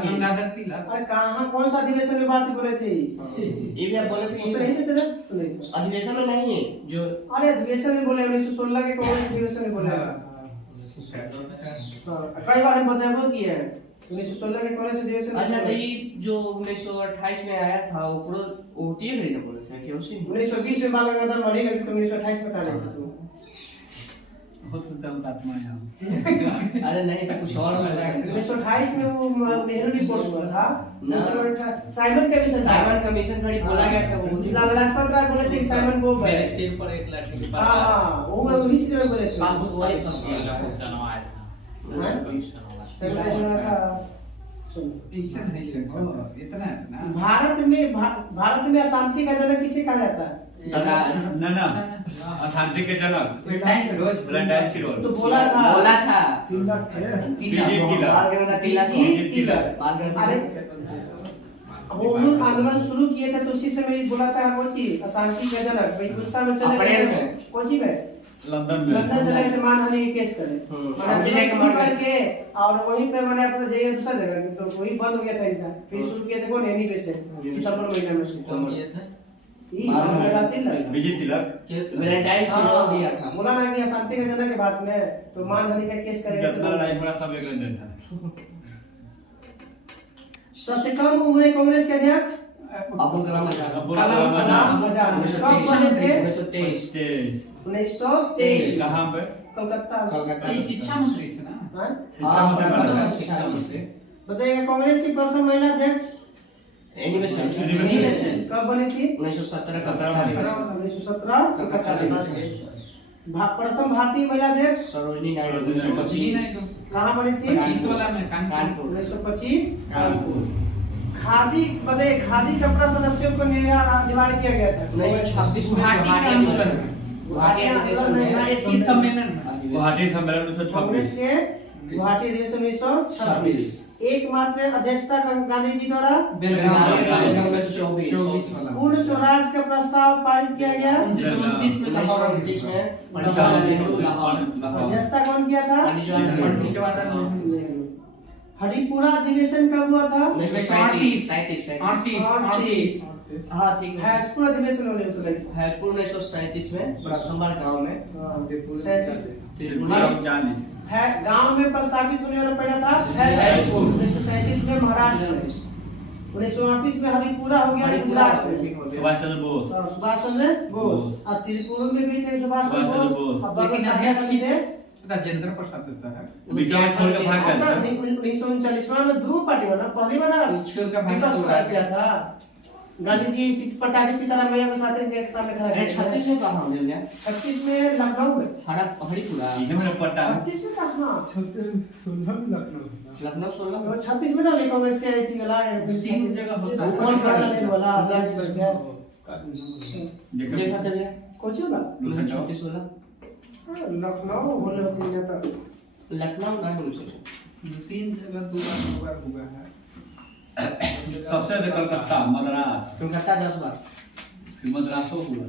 गंगाधर तिलक। अरे कहाँ कौन सा अधिवेशन में बात बोले थे? ये भी आप बोले थे सुने थे ना? सुने अधिवेशन में नहीं है जो अरे अधिवेशन में बोले 1916 के कांग्रेस अधिवेशन में बोले कई बार हम बताया कि है 1916 के कांग्रेस अधिवेशन। अच्छा तो ये जो 1928 में आया था वो पूरा ओटीए नहीं था बोले थे कि उसी 1920 में बाल गंगाधर मरी गई तो 1928 में काले थे। बहुत उत्तम आत्मा है। अरे नहीं तो कुछ और में 1928 में वो नेहरू रिपोर्ट हुआ था। साइमन कमीशन खड़ी बोला गया था वो लाला लाजपत राय बोले थे कि साइमन वो मेरे सिर पर एक लाठी की बात। हाँ वो मैं उन्हीं से बोले थे। भारत में अशांति का जनक किसे कहा जाता है? ना अशांति के जनक वैलेंटाइन फिरोज। तो बोला था वो लोग आंदोलन शुरू किए थे तो उसी समय बोला था वो चीज अशांति का जनक भाई गुस्सा में चले गए कौन सी में लंदन चले गए मानहानि के केस करे और वहीं पे मैंने अपना जगह दूसरा जगह तो वही बंद हो गया था इनका। फिर शुरू किया था कौन एनी पे से सितंबर महीने में विजय तिलक वैलेंटाइन फिरोज दिया था। बोला ना कि अशांति का जनक के बात में तो मानहानि का केस करेगा जितना लड़ाई बड़ा सब एक दिन था। सबसे कम उम्र कांग्रेस के अध्यक्ष अब्दुल कलाम आजाद। कब बने थे? 1923 कहाँ पे? कलकत्ता। ये शिक्षा मंत्री थे ना? शिक्षा मंत्री। बताइएगा कांग्रेस की प्रथम महिला अध्यक्ष कब बनी थी? 1917 कलकत्ता। प्रथम भारतीय महिला अध्यक्ष सरोजनी नायडू कहाँ बनी थी? 1925 कानपुर। खादी कपड़ा सदस्यों को निवारण किया गया था 1926 गुवाहाटी सम्मेलन 1926 के गुवाहाटी अधिवेशन 1926। एकमात्र अध्यक्षता गांधी जी द्वारा पूर्ण स्वराज का प्रस्ताव पारित किया गया 1929 में अध्यक्षता कौन किया था? हरिपुरा अधिवेशन कब हुआ था? 1937 हाँ ठीक है। हैसपुर अधिवेशन होने उतरे हैजपुर 1937 में प्रथम बार गांव में है गांव में प्रस्तावित होने वाला पहला था हैसपुर। 1937 में महाराष्ट्र में 1938 में हरिपुरा हो गया गुजरात में सुभाष चंद्र बोस और त्रिपुरा में भी थे सुभाष चंद्र बोस। लेकिन अध्यक्ष की थे राजेंद्र प्रसाद देता है। विजय छोड़ के भाग गए थे। 1939 में दो पार्टी बना, पहली बार छोड़ के भाग विपक्ष गया किया था। गांधी जी पटाखे सीताराम मैया के साथ एक सामने खड़ा अरे किया। 36 में कहाँ हो गया? 36 में लखनऊ में। हरिपुरा इन्हें मेरा पट्टा 36 में कहाँ? 16 में लखनऊ लखनऊ 16 वो 36 में ना ले कांग्रेस के थी वाला तीन जगह होता है। कौन कर लेने वाला आजाद कर गया। देखा था भैया कुछ ना 36 16 लखनऊ बोले होते हैं तो लखनऊ ना 1900 तीन जगह दो बार हुआ है। सबसे अधिक कलकत्ता, मद्रास, कलकत्ता 10 बार, फिर मद्रासो हुआ।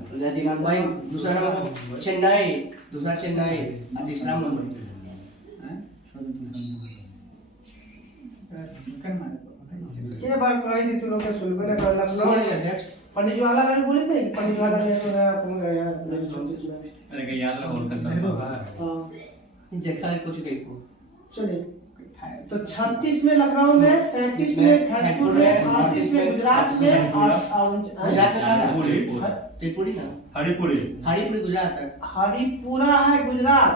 मुंबई, दूसरा नंबर चेन्नई, दूसरा चेन्नई, और तीसरा मुंबई। ये बार कही थी तू लोग के सुन बने कर लखनऊ कौन है अध्यक्ष? पंडित जवाहरलाल नेहरू बोले थे पंडित जवाहरलाल नेहरू ने कौन गया 1934 में। अरे क्या याद रहा और करता हाँ देखा है कुछ देखो। चलिए तो 36 में लखनऊ में, 37 में फैजपुर में, 38 में गुजरात में और गुजरात में कहाँ है? त्रिपुरी ना? हरिपुरी हरिपुरी गुजरात है। हरिपुरा है गुजरात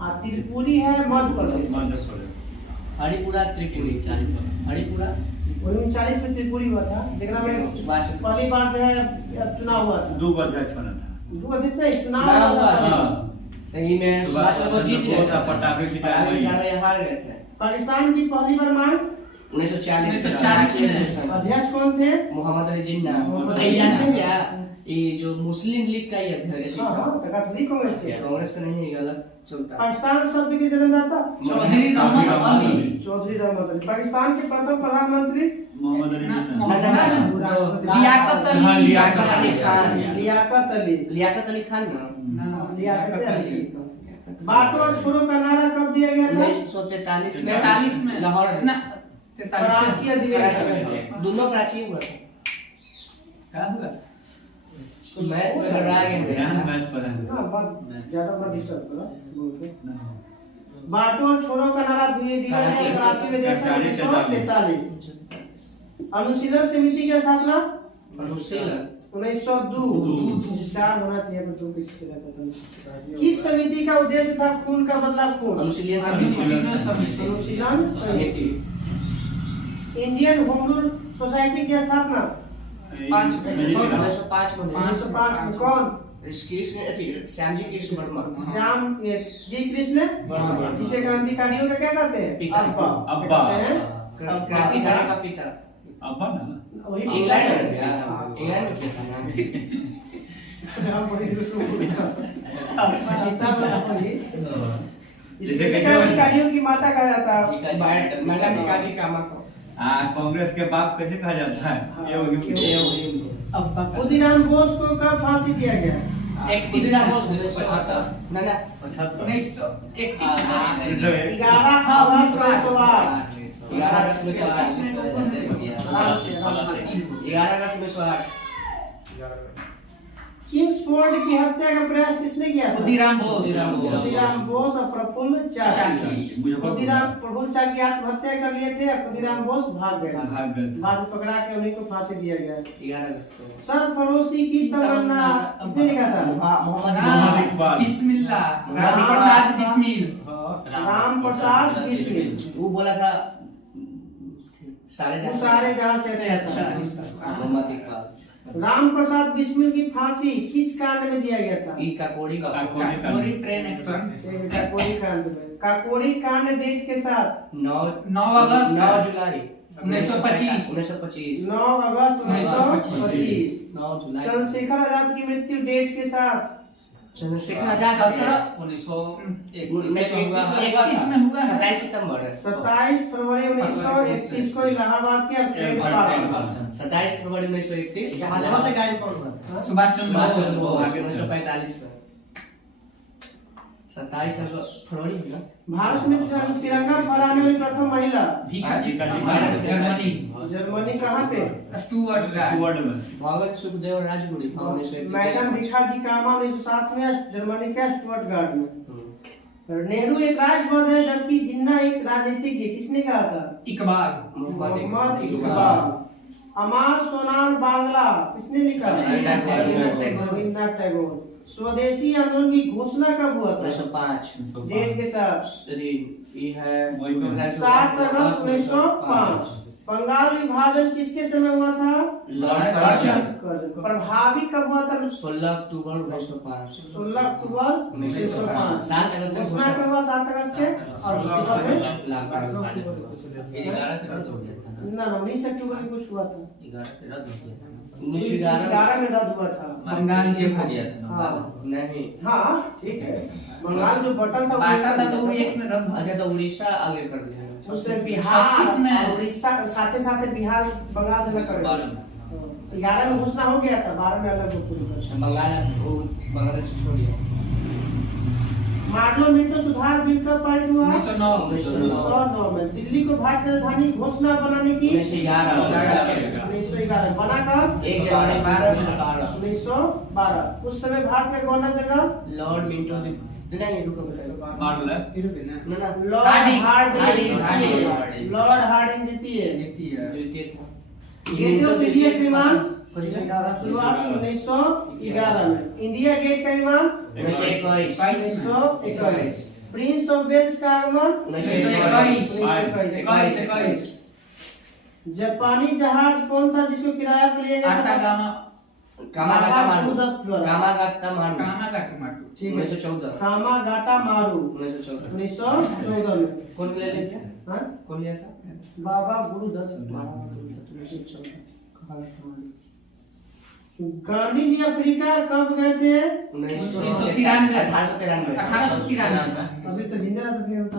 और त्रिपुरी है मध्य प्रदेश। मद्रास वाले हरिपुरा त्रिपुरी, हरिपुरा 1940 में त्रिपुरी हुआ था, जेकरा में पहली बार जो है चुनाव हुआ था। दो अध्यक्ष बना था। दो अध्यक्ष नहीं, चुनाव चुनाव हुआ हुआ था। था। कहीं में सुभाष चंद्र बोस जीत गए थे। पटाखे सितारे में हार गए थे। पाकिस्तान की पहली बरमान 1940 में अध्यक्ष कौन थे? मोहम्मद अली जिन्ना। मोहम्मद अली ये जानते हैं जिन्ना। क्या? ये जो मुस्लिम लीग का ही अध्यक्ष हाँ हाँ तका थोड़ी कांग्रेस के। कांग्रेस का नहीं है, गलत चलता है। पाकिस्तान शब्द के जन्मदाता चौधरी रहमत अली। चौधरी रहमत अली। पाकिस्तान के प्रथम प्रधानमंत्री मोहम्मद अली लियाकत हाँ, अली। लियाकत अली खान। लियाकत अली। लियाकत अली खान ना? लियाकत अली। बांटो और छोड़ो का नारा कब दिया गया था? 1943 में 43 में लाहौर ना में। कराची अधिवेशन में। दोनों कराची हुआ था। क्या हुआ? मैच में घबरा गए यहाँ थे। मैच पर है हाँ बात ज्यादा मत डिस्टर्ब करो बोल के। बांटो और छोड़ो का नारा दिया गया कराची अधिवेशन 1943। अनुशीलन समिति की स्थापना अनुशीलन 1902 चार होना चाहिए पर तुम किसी तरह पता नहीं। किस समिति का उद्देश्य था खून का बदला खून? अनुशीलन समिति। अनुशीलन समिति। इंडियन होम रूल सोसाइटी की स्थापना 1905 में। 1905 में कौन? श्याम जी कृष्ण वर्मा। श्याम जी कृष्ण वर्मा। जिसे क्रांतिकारियों का क्या कहते हैं? पिता। अब्बा। कहते हैं क्रांतिकारी का पिता। अब्बा ना वही इंग्लैंड में गया। इंग्लैंड में किया था ना? हम पढ़ी थी तो पिता में पढ़ी। जैसे इसे क्रांतिकारियों की माता कहा जाता है। मैडम पिताजी कामा को। कांग्रेस के बाप कैसे कहा जाता है? ये अब्बा का खुदीराम बोस को कब फांसी दिया गया? 31 1975 ना ना 1931 में 11 अगस्त 1908। 11 अगस्त 1908। 11 अगस्त 1908। किंग्सफोर्ड की हत्या का प्रयास किसने किया था? खुदीराम बोस। खुदीराम बोस और प्रफुल्ल चाकी। खुदीराम प्रफुल्ल चाकी आत्महत्या कर लिए थे और खुदीराम बोस भाग गए। बाद में पकड़ा के उन्हीं को फांसी दिया गया। 11 अगस्त को। सरफरोशी की तमन्ना किसने लिखा था? मोहम्मद इकबाल। बिस्मिल्लाह राम प्रसाद बिस्मिल। राम प्रसाद बिस्मिल। वो बोला था वो सारे जहां से अच्छा अच्छा। मोहम्मद इकबाल। राम प्रसाद बिस्मिल की फांसी किस कांड में दिया गया था? ई काकोड़ी का। Kakori train action. काकोरी कांड में। काकोरी कांड डेट के साथ 9 अगस्त 9 जुलाई 1925। 1925। 9 अगस्त 1925। 9 जुलाई। चंद्रशेखर आजाद की मृत्यु डेट के साथ चंद्रशेखर आजाद 1931 में हुआ है। 27 सितंबर 27 फरवरी 1931 को इलाहाबाद के फ्रेड पार्क 27 फरवरी 1931 जहानाबाद से गायब कौन हुआ? सुभाष चंद्र सुभाष बोस। चंद्र बोस 1945 में। 27 फरवरी में ना? भारत में तिरंगा फहराने वाली प्रथम महिला भिखाजी भिखाजी जर्मनी। जर्मनी कहाँ पे? स्टुअर्ट में भगत सुखदेव राजगुरु मैडम भिखाजी कामा 1907 में जर्मनी के स्टुअर्टगार्ड में। नेहरू एक राष्ट्रवाद है जबकि जिन्ना एक राजनीतिज्ञ। किसने कहा था? इकबाल। मोहम्मद इकबाल। अमार सोनार बांग्ला किसने लिखा? रविंद्रनाथ टैगोर। रविंद्रनाथ टैगोर। स्वदेशी आंदोलन की घोषणा कब हुआ था? 1905। डेट के साथ ये है 7 अगस्त 1905। बंगाल विभाजन किसके समय हुआ था? Lord Curzon. प्रभावी कब हुआ था? 16 अक्टूबर 1905। 16 अक्टूबर 1905। 7 अगस्त को घोषणा कब हुआ? 7 अगस्त के और उसके बाद से ये 11 के रद्द हो गया था ना। ना 19 अक्टूबर को कुछ हुआ था। 11 के रद्द हो गया था। 1911 में रद्द हुआ था। बंगाल के हो गया था। हाँ नहीं। हाँ ठीक है, बंगाल जो बटन था बांटा था तो वो एक में रद्द हो अच्छा तो उड़ीसा आगे कर दिया। उससे बिहार 36 में और उड़ीसा साथ साथ बिहार बंगाल से लग गया। 11 में घोषणा हो गया था, 12 में अलग पूरी बांग्लादेश छोड़ दिया। मार्लो मिंटो सुधार बिल कब पारित हुआ? 1909 में। दिल्ली को भारतीय राजधानी घोषणा बनाने की 1911 बना कब? 1 जनवरी 1912। 1912। उस समय भारत के गवर्नर जनरल लॉर्ड मिंटो नहीं रुको बताओ। मारला ना लॉर्ड हार्डिंग द्वितीय था। गेट ऑफ इंडिया का निर्माण शुरुआत 1911 में। इंडिया गेट का निर्माण 1921। प्रिंस ऑफ वेल्स का आगमन 1921। जापानी जहाज कौन था जिसको किराया पर लिया गया था? कामागाटा मारू। ठीक है। 1914। कामागाटा मारू 1914। 1914 में। कौन ले लिया था? हाँ? कौन लिया था? बाबा गुरुदत्त। 1914। गांधी जी अफ्रीका कब गए थे? 1993। 1893। अभी तो जिंदा रहते थे होता।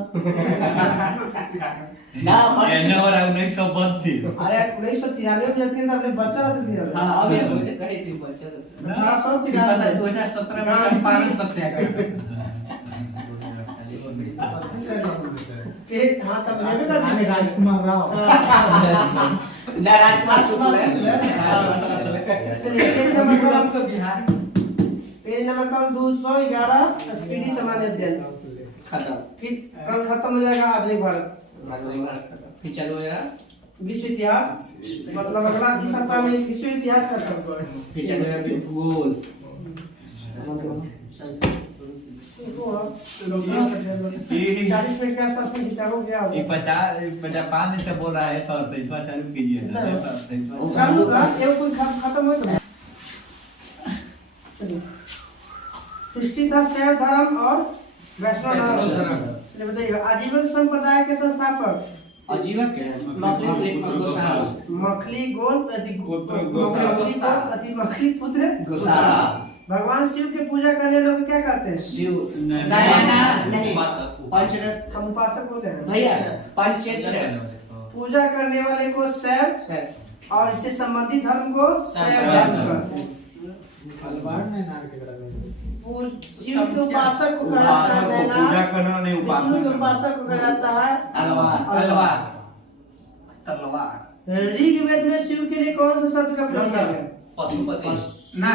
ना और 1932। अरे 1993 में जाते थे अपने बच्चा रहते थे। हाँ अभी हम तो कहीं थी बच्चा। 1893 2017 में पारण सत्याग्रह। हाँ तब लेवे कर आने राजकुमार राव। ना राजकुमार शुक्ल चलिए page number Bihar page number कल 211 स्पीडी सामान्य अध्ययन खत्म। फिर कल खत्म हो जाएगा आधुनिक भारत। फिर चलो यार विश्व इतिहास, मतलब अगला इस सप्ताह में विश्व इतिहास खत्म। फिर चलो यार भूगोल। 40 मिनट के आसपास में खिंचा हो गया। ये 50 से बोल रहा है सर से इतना चालू कीजिए ना। चालू कर ये कोई खत्म हो गया। चलिए सृष्टि था शैव धर्म और वैष्णव धर्म। चलिए बताइए आजीवन संप्रदाय के संस्थापक आजीवन के मखली गोल मखली पुत्र गोसाला। भगवान शिव की पूजा करने लोग क्या कहते हैं? शिव नहीं पंचरत्न। हम उपासक बोलते हैं भैया पंचेत्र। पूजा करने वाले को शैव और इससे संबंधित धर्म को शैव धर्म कहते हैं। शिव के उपासक को कहा जाता है पूजा करना नहीं विष्णु के उपासक को कहा जाता है तलवार। ऋग्वेद में शिव के लिए कौन सा शब्द का प्रयोग किया गया? पशुपति।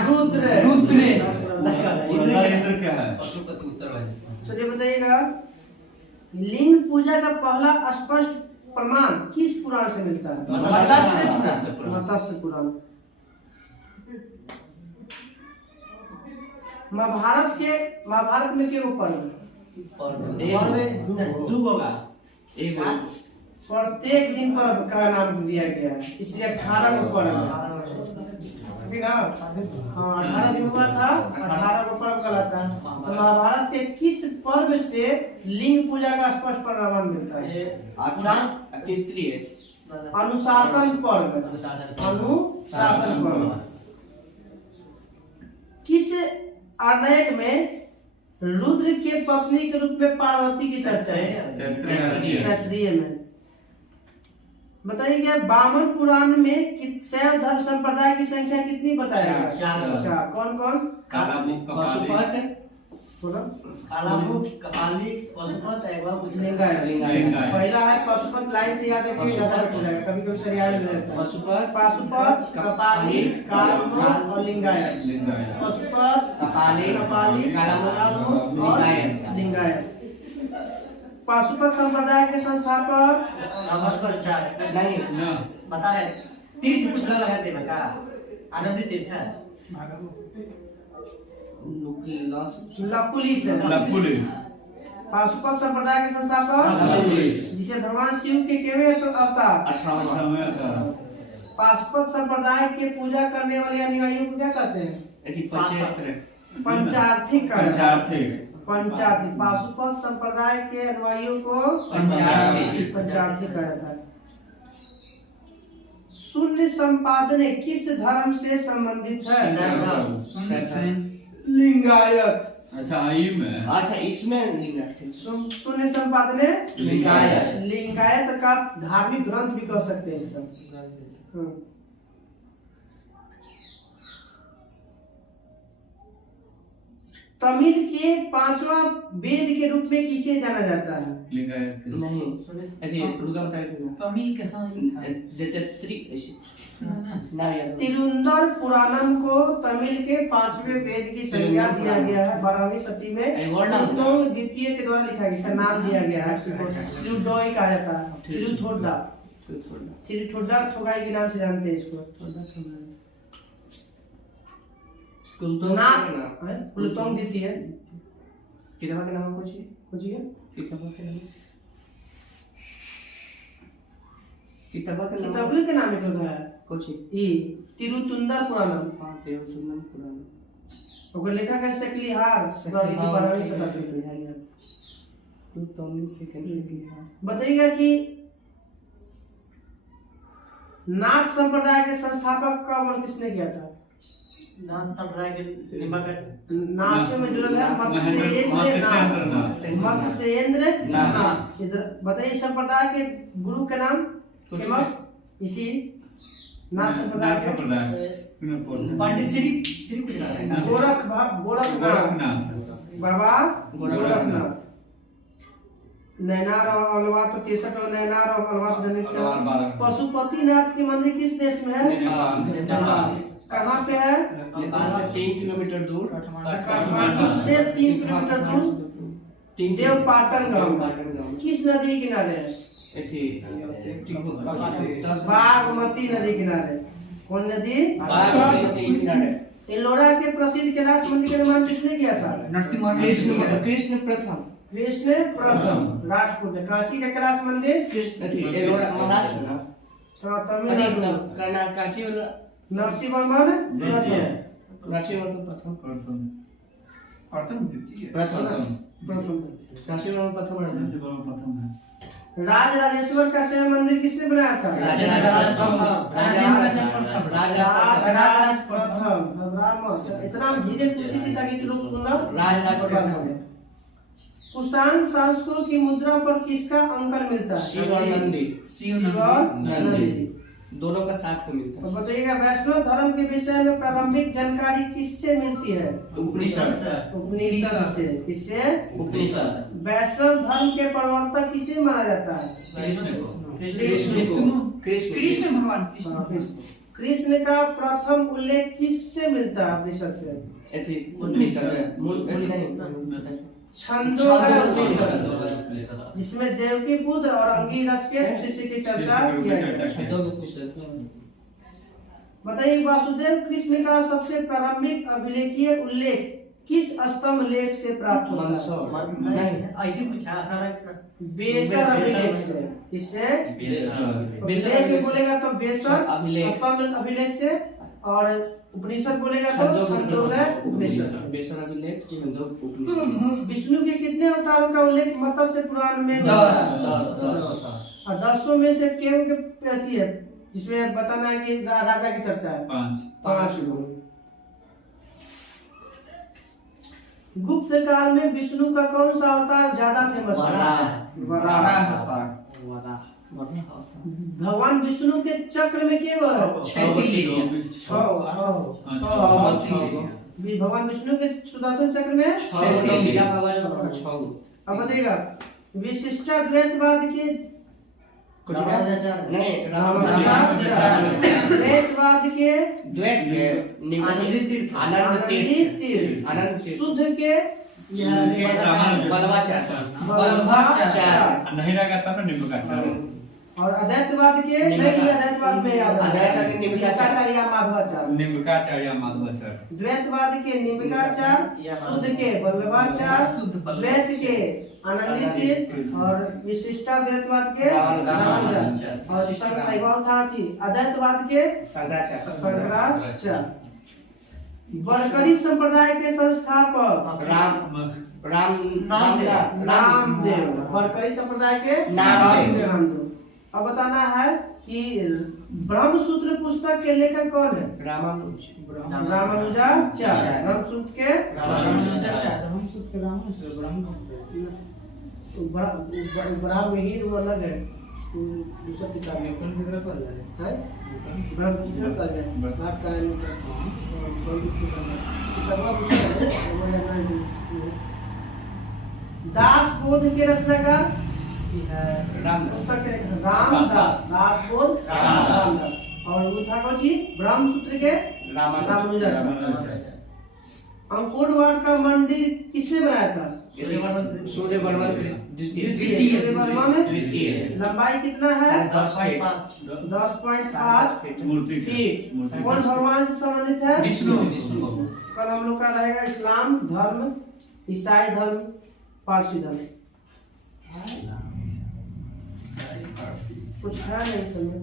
रुद्र। इंद्र क्या है? पशुपति उत्तर। चलिए बताइएगा लिंग पूजा का पहला स्पष्ट प्रमाण किस पुराण से मिलता है? मत्स्य पुराण। महाभारत में क्या पर्व? प्रत्येक दिन पर्व का नाम दिया गया है, इसलिए 18 को पर्व है ना। हाँ 18 दिन हुआ था, 18 को पर्व कहलाता है। तो महाभारत के किस पर्व से लिंग पूजा का स्पष्ट प्रमाण मिलता है? अनुशासन पर्व। अनुशासन पर्व। किस आर्णयक में रुद्र के पत्नी के रूप में पार्वती की चर्चा है? तैत्तिरीय में। बताइए क्या वामन पुराण में शैव धर्म संप्रदाय की संख्या कितनी बताया गया? 4। कौन कौन? पशुपत लिंगायत। पहला है पशुपत, लाइन से याद रखिए, कभी कभी सरिया में रहता है। पशुपत, कपाली, कालमूक और लिंगायत। पशुपत, कपाली, कालमूक और लिंगायत। पाशुपत संप्रदाय के संस्थापक नहीं बता है तीर्थ कुछ लगा है देव का आनंदी तीर्थ है लकुलिश है। लकुलिश। पाशुपत संप्रदाय के संस्थापक जिसे भगवान शिव के केवे अवतार। पाशुपत संप्रदाय के पूजा करने वाले अनुयायियों को क्या कहते हैं? पंचार्थी। पाशुपत संप्रदाय के अनुयायियों को पंचार्थी कहा जाता है। शून्य संपादने किस धर्म से संबंधित है? लिंगायत। अच्छा इसमें लिंगायत। शून्य संपादने लिंगायत का धार्मिक ग्रंथ भी कह सकते हैं इसका। तमिल के पांचवा वेद के रूप में किसे जाना जाता है? लिंगायत नहीं तमिल के तिरुंदर पुराणम को तमिल के पांचवें वेद की संज्ञा दिया गया है। 12वीं शती में कुलोत्तुंग द्वितीय के द्वारा लिखा गया, इसका नाम दिया गया है। तिरुदोई कहा जाता है। तिरुथोड्डा थोगाई के नाम से जानते हैं इसको। कुलोत्तुंग द्वितीय किताब का नाम कुछ है किताब के नाम है कुछ तिरुतुंदर पुराणम। ओकर लेखक है सकलिहार। 12वीं शताब्दी बताइएगा कि नाथ संप्रदाय के संस्थापक कब और किसने किया था? नाथ संप्रदाय के नाथ में जुड़ा है मत्स्येंद्र नाथ। इधर बताइए संप्रदाय के गुरु के नाम फेमस इसी नाथ संप्रदाय पंडित श्री गोरखनाथ बाबा गोरखनाथ। नैनार और अलवा तो 63 और नैनार और अलवा जनित पशुपतिनाथ की मंदिर किस देश में है? कहाँ पे है? नेपाल से 3 किलोमीटर दूर। काठमांडू से 3 किलोमीटर दूर देवपाटन गांव। किस नदी किनारे है? बागमती नदी किनारे। कौन नदी? बागमती किनारे। एलोरा के प्रसिद्ध कैलाश मंदिर का निर्माण किसने किया था? कृष्ण प्रथम राष्ट्रकूट। कांची का कैलाश मंदिर एलोरा महाराष्ट्र ना तमिलनाडु। कांची वाला नरसिंहवर्मन प्रथम राज राजेश्वर का शिव मंदिर किसने बनाया था? इतना धीरे पूछी थी ताकि लोग सुना। कुषाण शासकों की मुद्रा पर किसका अंकन मिलता है? शिव और नंदी दोनों का साथ में मिलता है। बताइएगा वैष्णव धर्म के विषय में प्रारंभिक जानकारी किससे मिलती है? उपनिषद से। किससे? उपनिषद। वैष्णव धर्म के प्रवर्तक किसे माना जाता है? कृष्ण भगवान कृष्ण का प्रथम उल्लेख किससे मिलता है? उपनिषद से। छंदों का उपनिषद जिसमें देवकी पुत्र और अंगिरस के शिष्य की चर्चा किया गया। बताइए वासुदेव कृष्ण का सबसे प्रारंभिक अभिलेखीय उल्लेख किस स्तंभ लेख से प्राप्त होता है? ऐसे पूछा बेसर अभिलेख से। किससे? बेसर बोलेगा तो बेसर स्तंभ अभिलेख से, और उपनिषद बोलेगा तो छंदोग्य उपनिषद। विष्णु के कितने अवतारों का उल्लेख मत्स्य पुराण में? 10। और 10 में से केवल के है जिसमें बताना है कि राजा की चर्चा है 5 लोग। गुप्त काल में विष्णु का कौन सा अवतार ज्यादा फेमस है? भगवान विष्णु के चक्र में केवल भगवान विष्णु के सुदर्शन चक्र में 6। अब बताइएगा विशिष्टाद्वैतवाद के द्वैतवाद के आनंद शुद्ध के नहीं रहेगा तब नींबू का अचार। और अद्वैतवाद के नहीं, अद्वैतवाद में याद अद्वैत निम्बिकाचार्य माधवाचार्य, निम्बिकाचार्य माधवाचार्य, द्वैतवाद के निम्बिकाचार्य, शुद्ध के वल्लभाचार्य, द्वैत के आनंदित और विशिष्टाद्वैतवाद के रामानुजाचार्य, और अद्वैतवाद के शंकराचार्य। वरकरी संप्रदाय के संस्थापक नामदेव, वरकरी संप्रदाय के नामदेव। अब बताना है कि ब्रह्मसूत्र पुस्तक के लेखक कौन है? रामानुजाचार्य। ब्रह्मसूत्र के ब्राह्मण वो अलग है, दूसरा किताब है ब्रह्मसूत्र का दास बोध के रचनाकार रामदास, दास बोध रामदास। और वो था कौन सी? ब्रह्मसूत्र के रामानुजाचार्य। अंकोरवाट का मंदिर किसने बनाया था? सूर्यवर्मन द्वितीय। लंबाई कितना है? 10.5 फीट। कौन भगवान से संबंधित है? विष्णु। कल हम लोग का रहेगा इस्लाम धर्म, ईसाई धर्म, पारसी धर्म। कुछ है नहीं समय,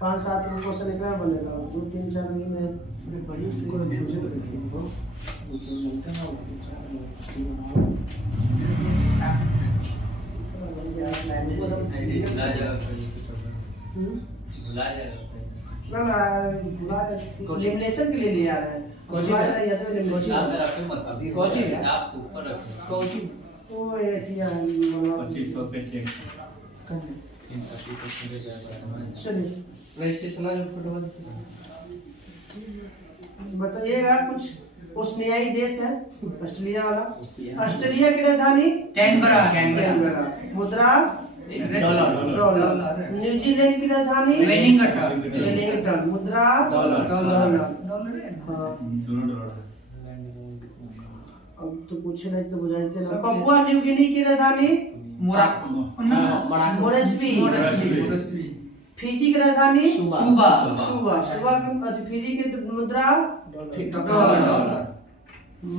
5-7 रुपये से निकला बनेगा, 2-3-4 महीने लेमिनेशन के लिए आ रहे हैं। बताइएगा कुछ ओशनियाई देश है, ऑस्ट्रेलिया वाला। ऑस्ट्रेलिया की राजधानी कैनबरा। मुद्रा डॉलर। न्यूजीलैंड की राजधानी वेलिंगटन। मुद्रा डॉलर। अब तो पूछे नहीं तो बुझाइते ना। पपुआ न्यू गिनी की राजधानी मोरेस्बी। फिजी की राजधानी सुबा। फिजी की मुद्रा डॉलर।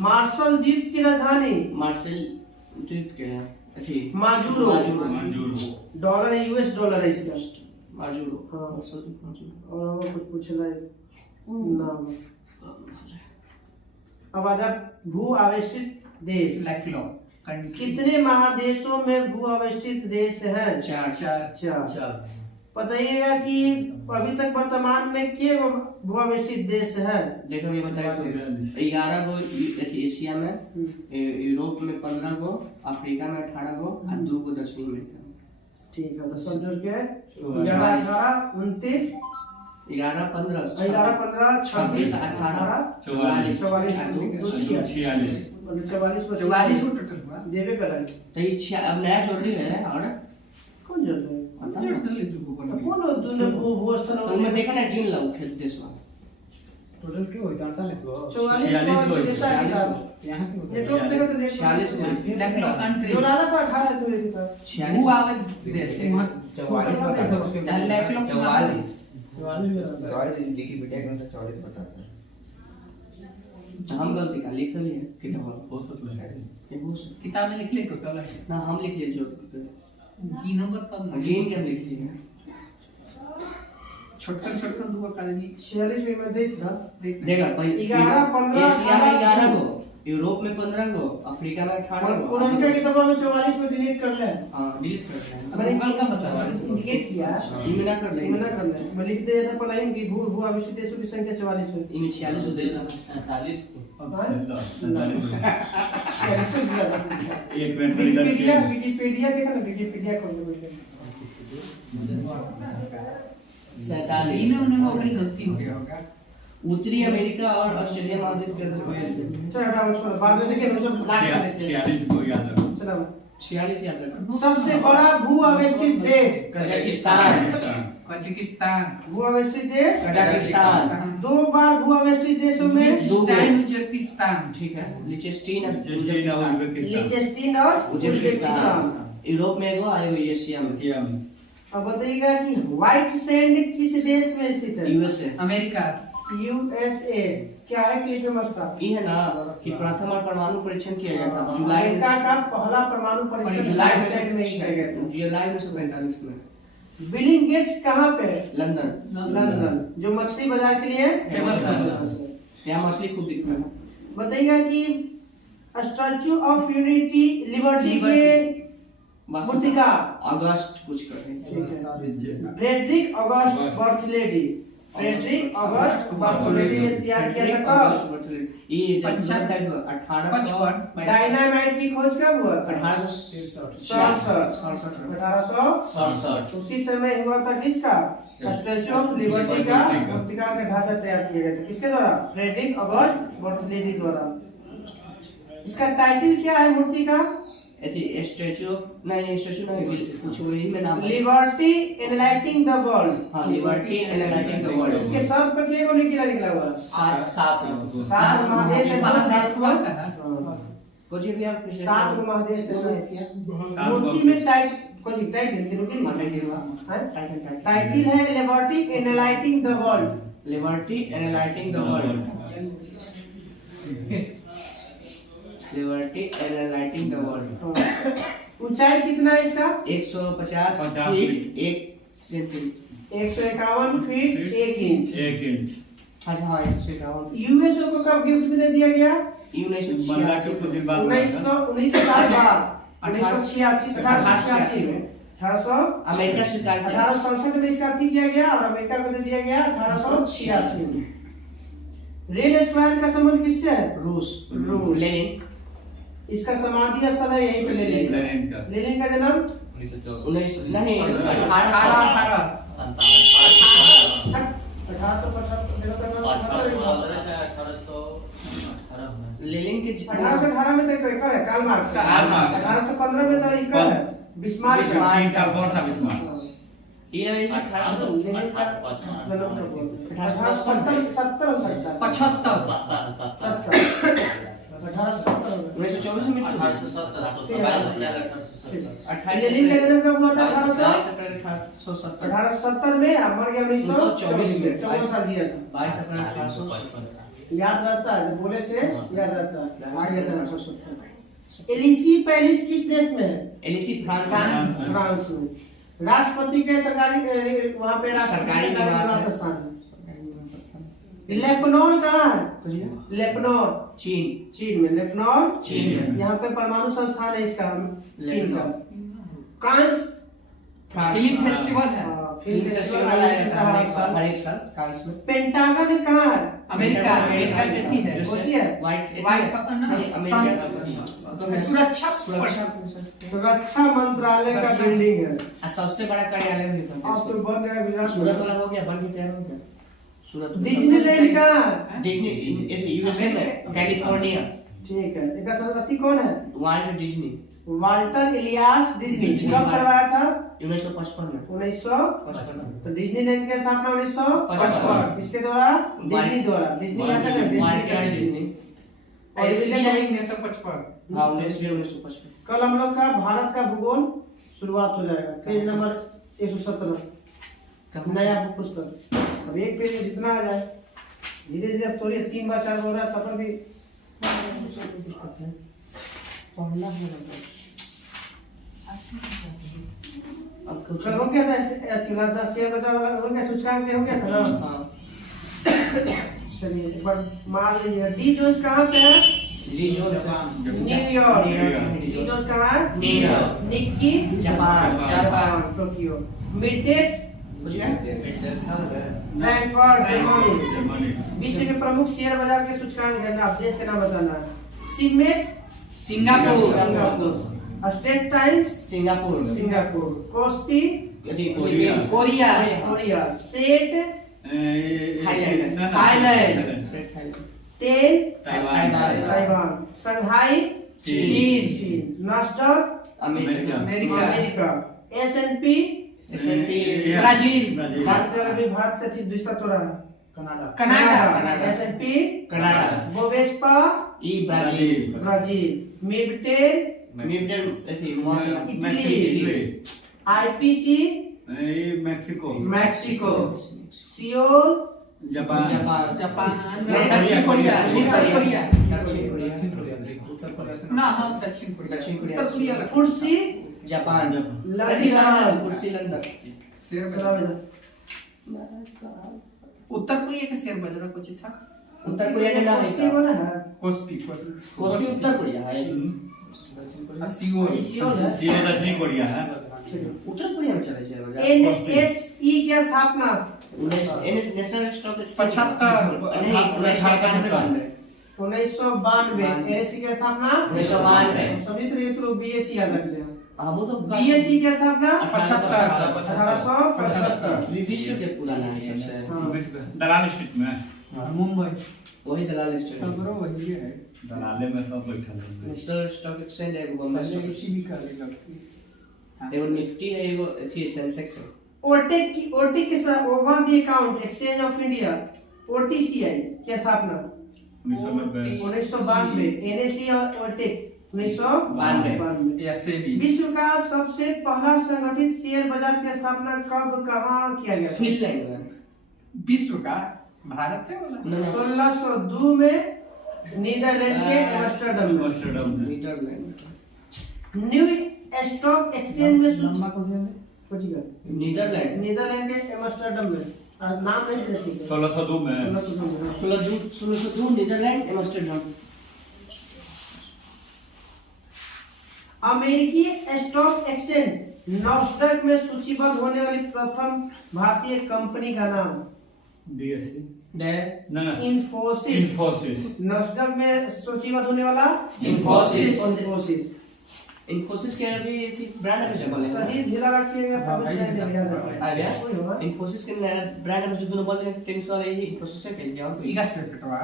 मार्शल द्वीप की राजधानी माजुरो। डॉलर है, यूएस डॉलर है इसका माजुरो। हाँ। और कुछ पूछना है नाम। अब आजा भू आवेशित देश। कितने महादेशों में भू आवेशित देश है? 4। बताइएगा कि अभी तक वर्तमान में के भू आवेशित देश है? देखो ये बताइए, 11 गो एशिया में, यूरोप में 15 गो, अफ्रीका में 18 गो और 2 गो दक्षिण अमेरिका में। ठीक है, तो सब जोड़ के 11, 29, 11, 15, 26, 18, 44 देवे करें। तो ये अब नया जोड़ रही है। और कौन जोड़ रहे हैं? कौन दोनों वो स्थान तो मैं देखा ना गिन लाऊं खेल देश में टोटल क्यों होता 48 गो 44 यहाँ की होता ये तो देखो तो 46 गो जोड़ाला पर 18 तो लेके था 46 देश 44 बताता है 44 विकिपीडिया के अनुसार 44 बताता है। हम गलती का लिख लिए किताब हो सकता है किताब में लिख ले टोटल ना, हम लिख लिए जो की नंबर तब गेम के लिख लिए छोटकन दो अकादमी 46 में मैं देख था। देखा भाई 11, 15, एशिया में 11 गो, यूरोप में 15 गो, अफ्रीका में 18 गो। और उनके किताब में 44 में डिलीट कर ले। हां डिलीट कर ले। मैंने गूगल का बता इंडिकेट किया, इमिना कर ले। मैं लिख दिया था पढ़ाई की भू आवेशित देशों की संख्या 44 है। इनमें 46 हो देगा 47 को। एक मिनट में निकल के विकिपीडिया देखा ना, विकिपीडिया खोल लो। 47 उन्हें अपनी गलती हो गया होगा। उत्तरी अमेरिका और ऑस्ट्रेलिया महाद्वीप के अंदर चलो हटाओ, छोड़ो, बाद में देखेंगे, सब लास्ट कर देते हैं। 46 को याद रखो। चलो 46 याद रखो। सबसे बड़ा भू आवेशित देश कजाकिस्तान। भू आवेशित देश कजाकिस्तान। 2 बार भू आवेशित देशों में उज्बेकिस्तान। ठीक है, लिechtenstein और लिechtenstein और उज्बेकिस्तान। यूरोप में एगो आयो एशिया में। अब बताइएगा कि व्हाइट सैंड किस देश में स्थित है? यूएसए। अमेरिका। यूएसए। क्या है कि फेमस था? ये है ना कि प्रथम और परमाणु परीक्षण किया गया था जुलाई में। अमेरिका का पहला परमाणु परीक्षण जुलाई व्हाइट सैंड में किया गया था। जुलाई 1945 में। बिलिंग गेट्स कहाँ पे? लंदन। लंदन, जो मछली बाजार के लिए फेमस है। यहाँ मछली खूब दिखता है। बताइएगा कि स्टैचू ऑफ यूनिटी लिबर्टी के मूर्तिका अगस्त कुछ कर फ्रेडरिक ऑगस्ट बर्थलेडी। फ्रेडरिक ऑगस्ट बर्थलेडी ने तैयार किया था कब? ये 1855। डायनामाइट की खोज कब हुआ था? 1867। 1867। उसी समय हुआ था किसका? स्टैचू ऑफ लिबर्टी का मूर्तिका का ढांचा तैयार किया गया था। किसके द्वारा? फ्रेडरिक ऑगस्ट बर्थलेडी द्वारा। इसका टाइटल क्या है मूर्ति का? स्टैचू ऑफ नहीं स्टैचू नहीं कुछ वही में नाम है। Liberty enlightening the world. हाँ लिबर्टी एनलाइटिंग द वर्ल्ड। इसके सर पर के को निकला हुआ है? सात सात महादेश है। कुछ भी आप सात महादेश है। मूर्ति में टाइटल है liberty enlightening the world. Liberty enlightening the world. Liberty enlightening the world. ऊंचाई कितना है इसका? 150 feet 1 centimetre. 151 feet 1 inch. 1 inch. अच्छा हाँ 151। यूएसओ को कब गिफ्ट में दे दिया गया? 1986 कुछ दिन बाद 1986 में 1886 अमेरिका स्वीकार किया। 1867 में इसका ठीक किया गया और अमेरिका को दे दिया गया 1886 में। रेड स्क्वायर का संबंध किससे है? रूस। लेनिन। इसका समाधि स्थल है यहीं पे लेनिन। लेनिन का जन्म 19 नहीं 1818 लेनिन के 1818 में तो इकर है कार्ल मार्क्स। 1815 में तो इकर है बिस्मार्क। तीन साल कौन था बिस्मार्क? ये 1800 लेनिन का जन्म कब हुआ? 1870 हो सकता है। 1924 में 1870 लेनिन का जन्म कब हुआ था? 1870 1870 में और मर गया 1924 में। 14 साल जिया था। 22 अप्रैल 1870। याद रहता है, जब बोले से याद रहता है। आगे था 1870। एलिसी पैलेस किस देश में है? Élysée France. फ्रांस में। राष्ट्रपति के सरकारी वहाँ पे सरकारी निवास स्थान है। लेबनान कहाँ है? लेबनान चीन में। लेबनान चीन में। यहाँ पे परमाणु संस्थान है इसका चीन का। कांस फिल्म फेस्टिवल है। फिल्म फेस्टिवल हर एक साल कांस में। पेंटागन कहाँ है? अमेरिका करती है। कौन है? व्हाइट रक्षा मंत्रालय का बिल्डिंग है। सबसे बड़ा कार्यालय भी अब तो बन गया गुजरात। सूरत वाला हो गया, बन के तैयार हो गया। सूरत डिज्नीलैंड कहाँ है? डिज्नी यूएसए में कैलिफोर्निया। ठीक है। इसका संस्कृति कौन है? Walt Disney. Walter Ilyas Disney. कब करवाया था? 1955 में। 1955 55 तो डिज्नीलैंड के स्थापना 1955 किसके द्वारा? डिज्नी द्वारा। Disney Walt Disney. और इसलिए 1955। हाँ 1955। कल हम लोग का भारत का भूगोल शुरुआत हो जाएगा। पेज नंबर 117 नया पुस्तक। अब एक पेज में जितना आ जाए धीरे धीरे। अब थोड़ी 3 बार 4 बार हो रहा है तब भी अब कल हो गया था। शेयर बाजार वाला हो गया, सूचकांक हो गया था ना। हाँ चलिए एक बार मान लीजिए डी जोन्स कहाँ पे है? न्यूयॉर्क। डी जोन्स कहाँ है? न्यूयॉर्क। Nikkei Japan. टोक्यो। मिडटेक्स फ्रैंकफर्ट जर्मनी। विश्व के प्रमुख शेयर बाजार के सूचकांक है ना, देश के नाम बताना है। SIMEX Singapore. स्टेट टाइम्स सिंगापुर। कोस्टी कोरिया। SET Thailand. तेल Taiwan. Shanghai China. Nasdaq America. S&P Brazil. Bharat से ठीक दूसरा तो रहा Canada. S&P Canada. Bovespa Brazil. MIBTEL Italy. IPC ये Mexico, Mexico, Seoul, Japan, Japan, दक्षिण कोरिया, उत्तर कोरिया, दक्षिण कोरिया देखो, उत्तर प्रदेश ना हाँ दक्षिण कोरिया, दक्षिण कोरिया, उत्तर कोरिया लगा। कुर्सी, जापान, लंदन, कुर्सी लंदन, शेयर बाजार। उत्तर कोरिया का शेयर बाजार कुछ था। उत्तर कोरिया का नाम कुर्सी बना है, कोस्पी कोस्टी उत्तर कोरिया है, सियोल सियोल है। ये दक्षिण कोरिया है। उत्तर कोरिया में चले शेयर बाजार। NSE की स्थापना नेशनल स्टॉक एक्सचेंज 1992। NSE की स्थापना 1992। सभी तो BSE याद रख लिया। हाँ वो तो BSE की स्थापना 1875 विश्व के पुराना है सबसे। दलाल स्ट्रीट में, मुंबई वही दलाल स्टोर सगरो वही है। दलाले में सब बैठल है। नेशनल स्टॉक एक्सचेंज है, बॉम्बे स्टॉक इसी भी कर लेगा। एगो निफ्टी है, एगो थी सेंसेक्स है। OTC के साथ over the account exchange of India OTCI की स्थापना 1992। NSE और OTC 1992। ऐसे भी विश्व का सबसे पहला संगठित शेयर बाजार की स्थापना कब कहाँ किया गया था? फिनलैंड में। विश्व का भारत है वाला 1602 में नीदरलैंड के एम्स्टर्डम में। नीदरलैंड न्यू स्टॉक एक्सचेंज में लंबा कौन सा है? कुछ नीदरलैंड नीदरलैंड के एम्स्टर्डम में। नाम नहीं देती 1602 में 1602 नीदरलैंड एम्स्टर्डम। अमेरिकी स्टॉक एक्सचेंज नॉस्डैक में सूचीबद्ध होने वाली प्रथम भारतीय कंपनी का नाम DSE डे ना इंफोसिस। नॉस्डैक में सूचीबद्ध होने वाला इंफोसिस। इंफोसिस के अभी थी ब्रांड एम्बेसडर सही ढीला रखिएगा तब उसका आ गया। कोई होगा इंफोसिस के ब्रांड एम्बेसडर दोनों बोल रहे हैं, 300 वाले ही इंफोसिस से खेल गया और इगा से कटवा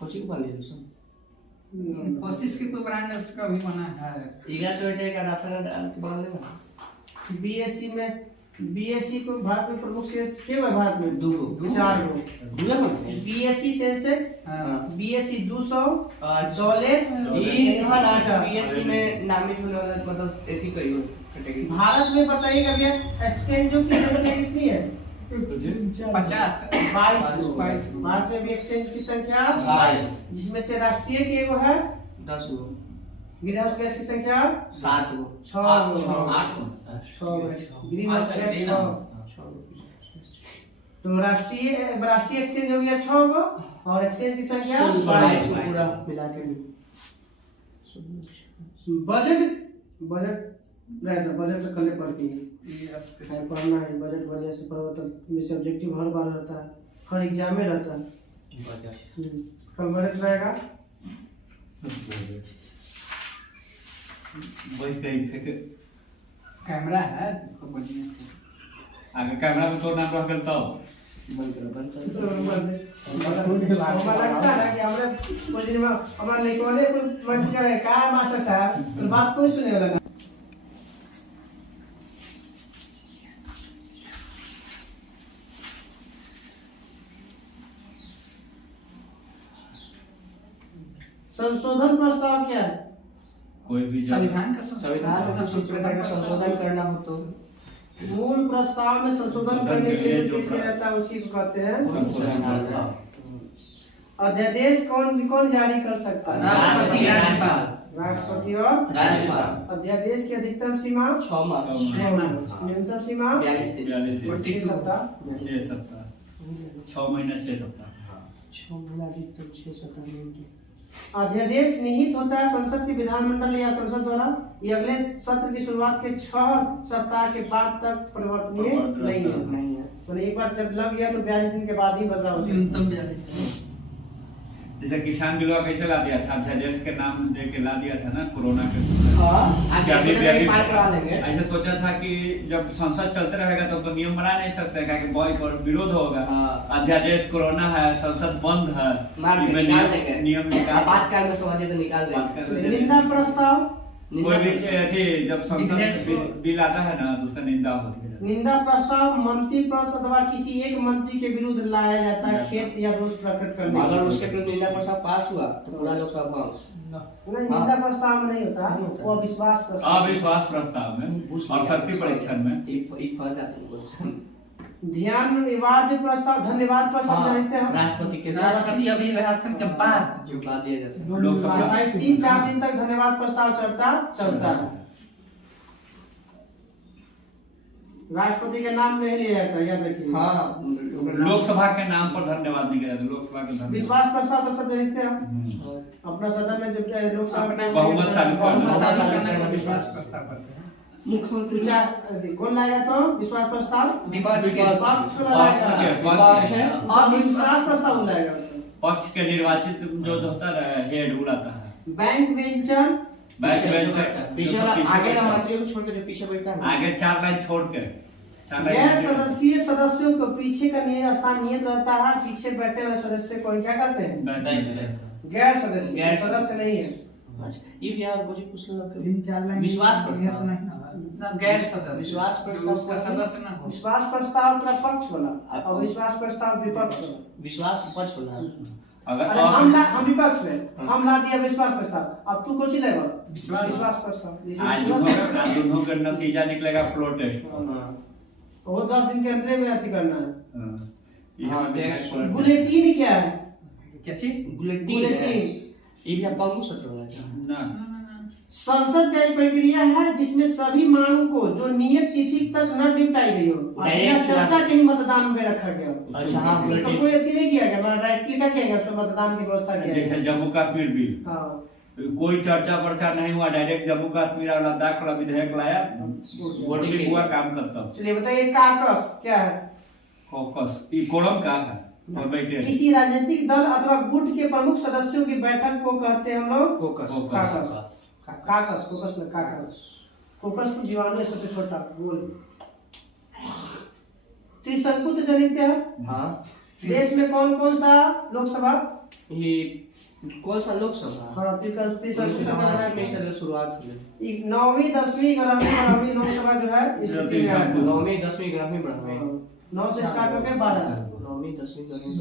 कोची को बोल रहे हैं। कोशिश की कोई ब्रांड उसका भी बना है। ईगा स्वेटर का राफेल के बोल रहे हैं। BSE को भारत में प्रमुख शेयर के है भारत में दो 4 गो दूसरा कौन है? BSE सेंसेक्स, हाँ। BSE 200, और डॉलेक्स, ये कहाँ ना बीएससी में नामित होने वाला मतलब एक ही कई कैटेगरी। भारत में बताइएगा भैया एक्सचेंजों की संख्या कितनी है? 50 22। भारत में भी एक्सचेंज की संख्या 22, जिसमें से राष्ट्रीय की एगो है 10 गो, ग्रीन हाउस गैस की संख्या 7 गो, 6 ग्रीन हाउस गैस 6। तो राष्ट्रीय एक्सचेंज हो गया 6 गो और एक्सचेंज की संख्या 22 22 पूरा मिला के बजट तो कल पढ़ती है पढ़ना है। बजट बढ़िया से पढ़ो तो मेरे ऑब्जेक्टिव हर बार रहता है, हर एग्जाम में रहता है। कल बजट रहेगा। वही कहीं फेंक कैमरा है देखो बढ़िया से। आगे कैमरा में तो नाम रख गया तो लगता है कि हमरे कुछ दिन में हमारे लेकोने कुछ मस्ती करे का मास्टर साहब तो बात कोई सुने वाला नहीं। संशोधन प्रस्ताव क्या है? कोई भी संविधान का संविधान का संशोधन करना हो तो मूल प्रस्ताव में संशोधन करने के लिए जो पेश रहता है उसी को कहते हैं। अध्यादेश कौन जारी कर सकता है? राष्ट्रपति राज्यपाल। राष्ट्रपति और राज्यपाल। अध्यादेश की अधिकतम सीमा 6 माह, न्यूनतम सीमा 42 दिन, 6 सप्ताह। 6 सप्ताह, 6 महीना 6 सप्ताह। 6 महीना अधिकतम 6 सप्ताह। अध्यादेश निहित होता है संसद की विधानमंडल या संसद द्वारा। ये अगले सत्र की शुरुआत के 6 सप्ताह के बाद तक परिवर्तनीय नहीं है। नहीं है। तो एक बार जब लग गया तो 42 दिन के बाद ही बदलाव हो सकता है। न्यूनतम 42 दिन। जैसे किसान बिलवा कैसे ला दिया था, अध्यादेश के नाम दे के ला दिया था ना कोरोना के हाँ, क्या आगे अभी पार करा लेंगे। ऐसे सोचा था कि जब संसद चलते रहेगा तब तो नियम बना नहीं सकते, क्या कि बॉय और विरोध होगा। हाँ। अध्यादेश कोरोना है, संसद बंद है, मार के इनमें निकाल देंगे। नियम निकाल आपातकाल में समझे तो निकाल देंगे। निंदा प्रस्ताव। कोई भी थी जब संसद बिल आता है ना तो उसका निंदा होती है। निंदा प्रस्ताव मंत्री परिषद अथवा किसी एक मंत्री के विरुद्ध लाया जाता है खेत या रोष प्रकट करने के अगर लिए। उसके विरुद्ध निंदा प्रस्ताव पास हुआ तो पूरा लोकसभा भंग। नहीं, निंदा प्रस्ताव में नहीं होता, वो अविश्वास प्रस्ताव। अविश्वास प्रस्ताव में और शक्ति परीक्षण में एक फंस जाते हैं क्वेश्चन। ध्यान विवाद प्रस्ताव, धन्यवाद प्रस्ताव जानते हैं। राष्ट्रपति के राष्ट्रपति अभिभाषण के बाद जो बात दिया जाता है। लोकसभा 3-4 दिन तक धन्यवाद प्रस्ताव चर्चा चलता है। राष्ट्रपति के नाम नहीं लिया जाता, याद रखिए। हाँ, लोकसभा के नाम पर धन्यवाद नहीं किया जाता, लोकसभा के धन्यवाद। विश्वास प्रस्ताव तो सब देखते हैं। अपना सदन में जब लोकसभा बहुमत साबित करने का विश्वास प्रस्ताव करते हैं। मुख्यमंत्री कौन लाएगा तो विश्वास प्रस्ताव विपक्ष के पक्ष को लाएगा और विश्वास प्रस्ताव लाएगा। पक्ष के निर्वाचित जो होता है हेड बुलाता है। बैंक वेंचर पीछे वाला आगे ना मंत्री को छोड़ के जो पीछे बैठा है आगे 4 लाइन छोड़ के गैर सदस्यीय सदस्यों को पीछे का स्थान नियत रहता है। पीछे बैठे वाले सदस्य को क्या कहते हैं? गैर सदस्य, सदस्य नहीं है। अच्छा, ये भी आप मुझे पूछ लो। 3-4 लाइन विश्वास प्रस्ताव नहीं ना। गैर सदस्य, विश्वास प्रस्ताव उसका सदस्य ना हो। विश्वास प्रस्ताव का पक्ष वाला और विश्वास प्रस्ताव विपक्ष वाला। विश्वास पक्ष होना। अगर अरे हम विपक्ष में हम ला दिया विश्वास प्रस्ताव, अब तू कोची लेगा? विश्वास प्रस्ताव। आज दोनों का नतीजा निकलेगा फ्लोर टेस्ट। वो 10 दिन के अंदर में अति करना है। हाँ, बुलेटिन क्या है? क्या चीज? बुलेटिन ये भी आप पंगु सत्र होगा ना संसद का एक प्रक्रिया है जिसमें सभी मांगों को जो नियत तिथि तक न निपटाई गई हो या चर्चा के ही मतदान में रखा गया। अच्छा, हाँ, उसको कोई अति नहीं किया गया, डायरेक्टली क्या किया गया, उसमें मतदान की व्यवस्था की जैसे जम्मू कश्मीर बिल। हाँ, कोई चर्चा वर्चा नहीं हुआ, डायरेक्ट जम्मू कश्मीर और लद्दाख वाला विधेयक लाया, वोटिंग हुआ, काम खत्म। चलिए बताइए काकस क्या है? कॉकस ये कोरम का है और बैठे किसी राजनीतिक दल अथवा गुट के प्रमुख सदस्यों की बैठक को कहते हैं हम लोग कोकस। काकस। काकस, कोकस में काकस। कोकस तो जीवाणु है सबसे छोटा गोल। त्रिशंकु तो जानते हैं? हाँ। देश में कौन कौन सा लोकसभा? ये कौन सा लोकसभा? हाँ, त्रिशंकु में से शुरुआत हुई। 9वीं 10वीं 11वीं लोकसभा जो है इस स्थिति में है। 9वीं 10वीं 11वीं 12वीं 9 से स्टार्ट होकर 12। 9वीं 10वीं 11वीं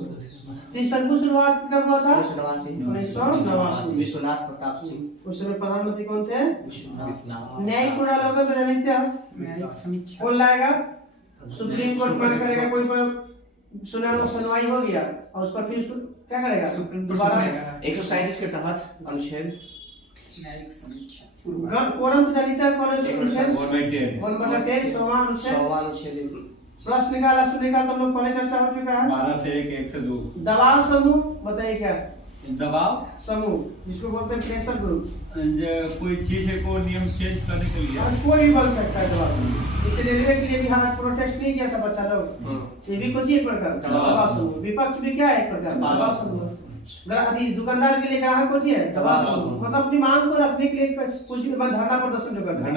त्रिशंकु शुरुआत कब हुआ था? 1989। विश्वनाथ प्रताप सिंह। उस समय प्रधानमंत्री कौन थे? विश्वनाथ। न्यायिक प्रणाली तो जानते हैं? न्यायिक समीक्षा कौन लाएगा? सुप्रीम कोर्ट मांग करेगा, कोई पर सुनवाई हो गया और उस पर फिर उसको क्या करेगा? दोबारा 137 के तहत अनुच्छेद न्यायिक समीक्षा। कोरम तो जानते हैं? कौन अनुच्छेद? और बैठे कौन बना थे? 100वां अनुच्छेद। 100वां अनुच्छेद। प्रश्न निकाला सुनने का तो लोग पहले चर्चा हो चुका है। 12 से 1, 1 से 2। दबाव समूह बताइए क्या? दबाव समूह जिसको बोलते हैं प्रेशर ग्रुप। कोई चीज को नियम चेंज करने के लिए और कोई भी बोल सकता है दबाव समूह। इसे रेलवे के लिए भी हाथ प्रोटेस्ट नहीं किया था बच्चा लोग। ये भी कुछ एक प्रकार का दबाव समूह। विपक्ष भी क्या है? एक प्रकार का दबाव समूह। दुकानदार के लिए ग्राहक को है दबाव समूह। मतलब अपनी मांग को रखने के लिए कुछ धरना प्रदर्शन जो करता है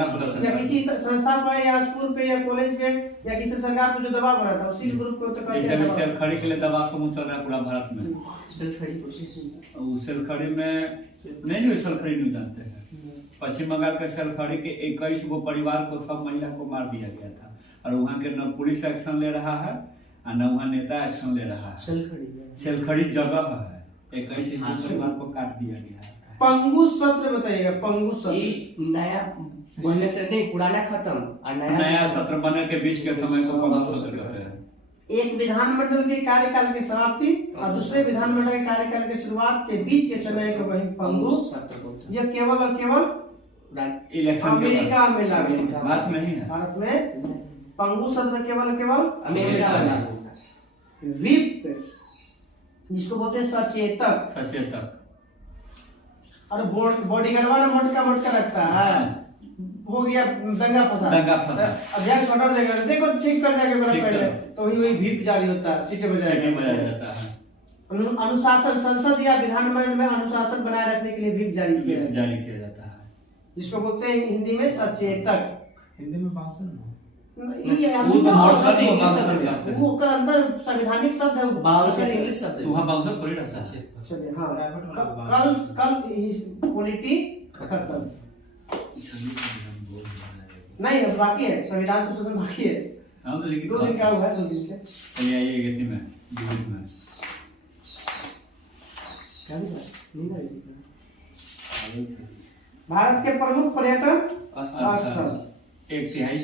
या किसी संस्था पर या स्कूल पे या कॉलेज पे या किसी सरकार को जो दबाव बना था उसी ग्रुप को तो सेल खड़ी के लिए दबाव समूह चल रहा है पूरा भारत में। सेल खड़ी सेल खड़ी में नहीं सेल खड़ी नहीं जानते हैं। पश्चिम बंगाल के सेल खड़ी के 21 गो परिवार को, सब महिला को मार दिया गया था और वहाँ के न पुलिस एक्शन ले रहा है और न वहाँ नेता एक्शन ले रहा है। सेल खड़ी जगह है, 21 परिवार को काट दिया गया है। पंगु सत्र बताइएगा। पंगु सत्र नया बनने से नहीं, पुराना खत्म और नया सत्र बनने के बीच के समय को पंगु सत्र कहते हैं। एक विधानमंडल के कार्यकाल की समाप्ति और दूसरे विधानमंडल के कार्यकाल की शुरुआत के बीच के समय को वही पंगु सत्र। यह केवल और केवल इलेक्शन अमेरिका में लागू, भारत में नहीं है। भारत में पंगु सत्र केवल अमेरिका में लागू। विप जिसको बोलते हैं सचेतक और बॉडीगार्ड वाला मोटका रखता है, हो गया दंगा फसाद। अध्यक्ष ऑर्डर देगा, देखो ठीक कर जाके बड़ा पहले तो वही भीप जारी होता है, सीटें बजाया जाता है। अनुशासन संसद या विधानमंडल में अनुशासन बनाए रखने के लिए भीप जारी किया जाता है, जिसको बोलते हैं हिंदी में सचेतक। हिंदी में बाउंसर वो अंदर संवैधानिक शब्द है, बाउंसर इंग्लिश शब्द है, वहाँ बाउंसर थोड़ी रहता है। चलिए हाँ, कल पॉलिटी खत्म नहीं, अब बाकी है संविधान संशोधन बाकी है। 2 दिन का हुआ है, 2 दिन के। चलिए आइए गति में क्या हुआ? नहीं भारत के प्रमुख पर्यटन स्थल। स्थल। 1/3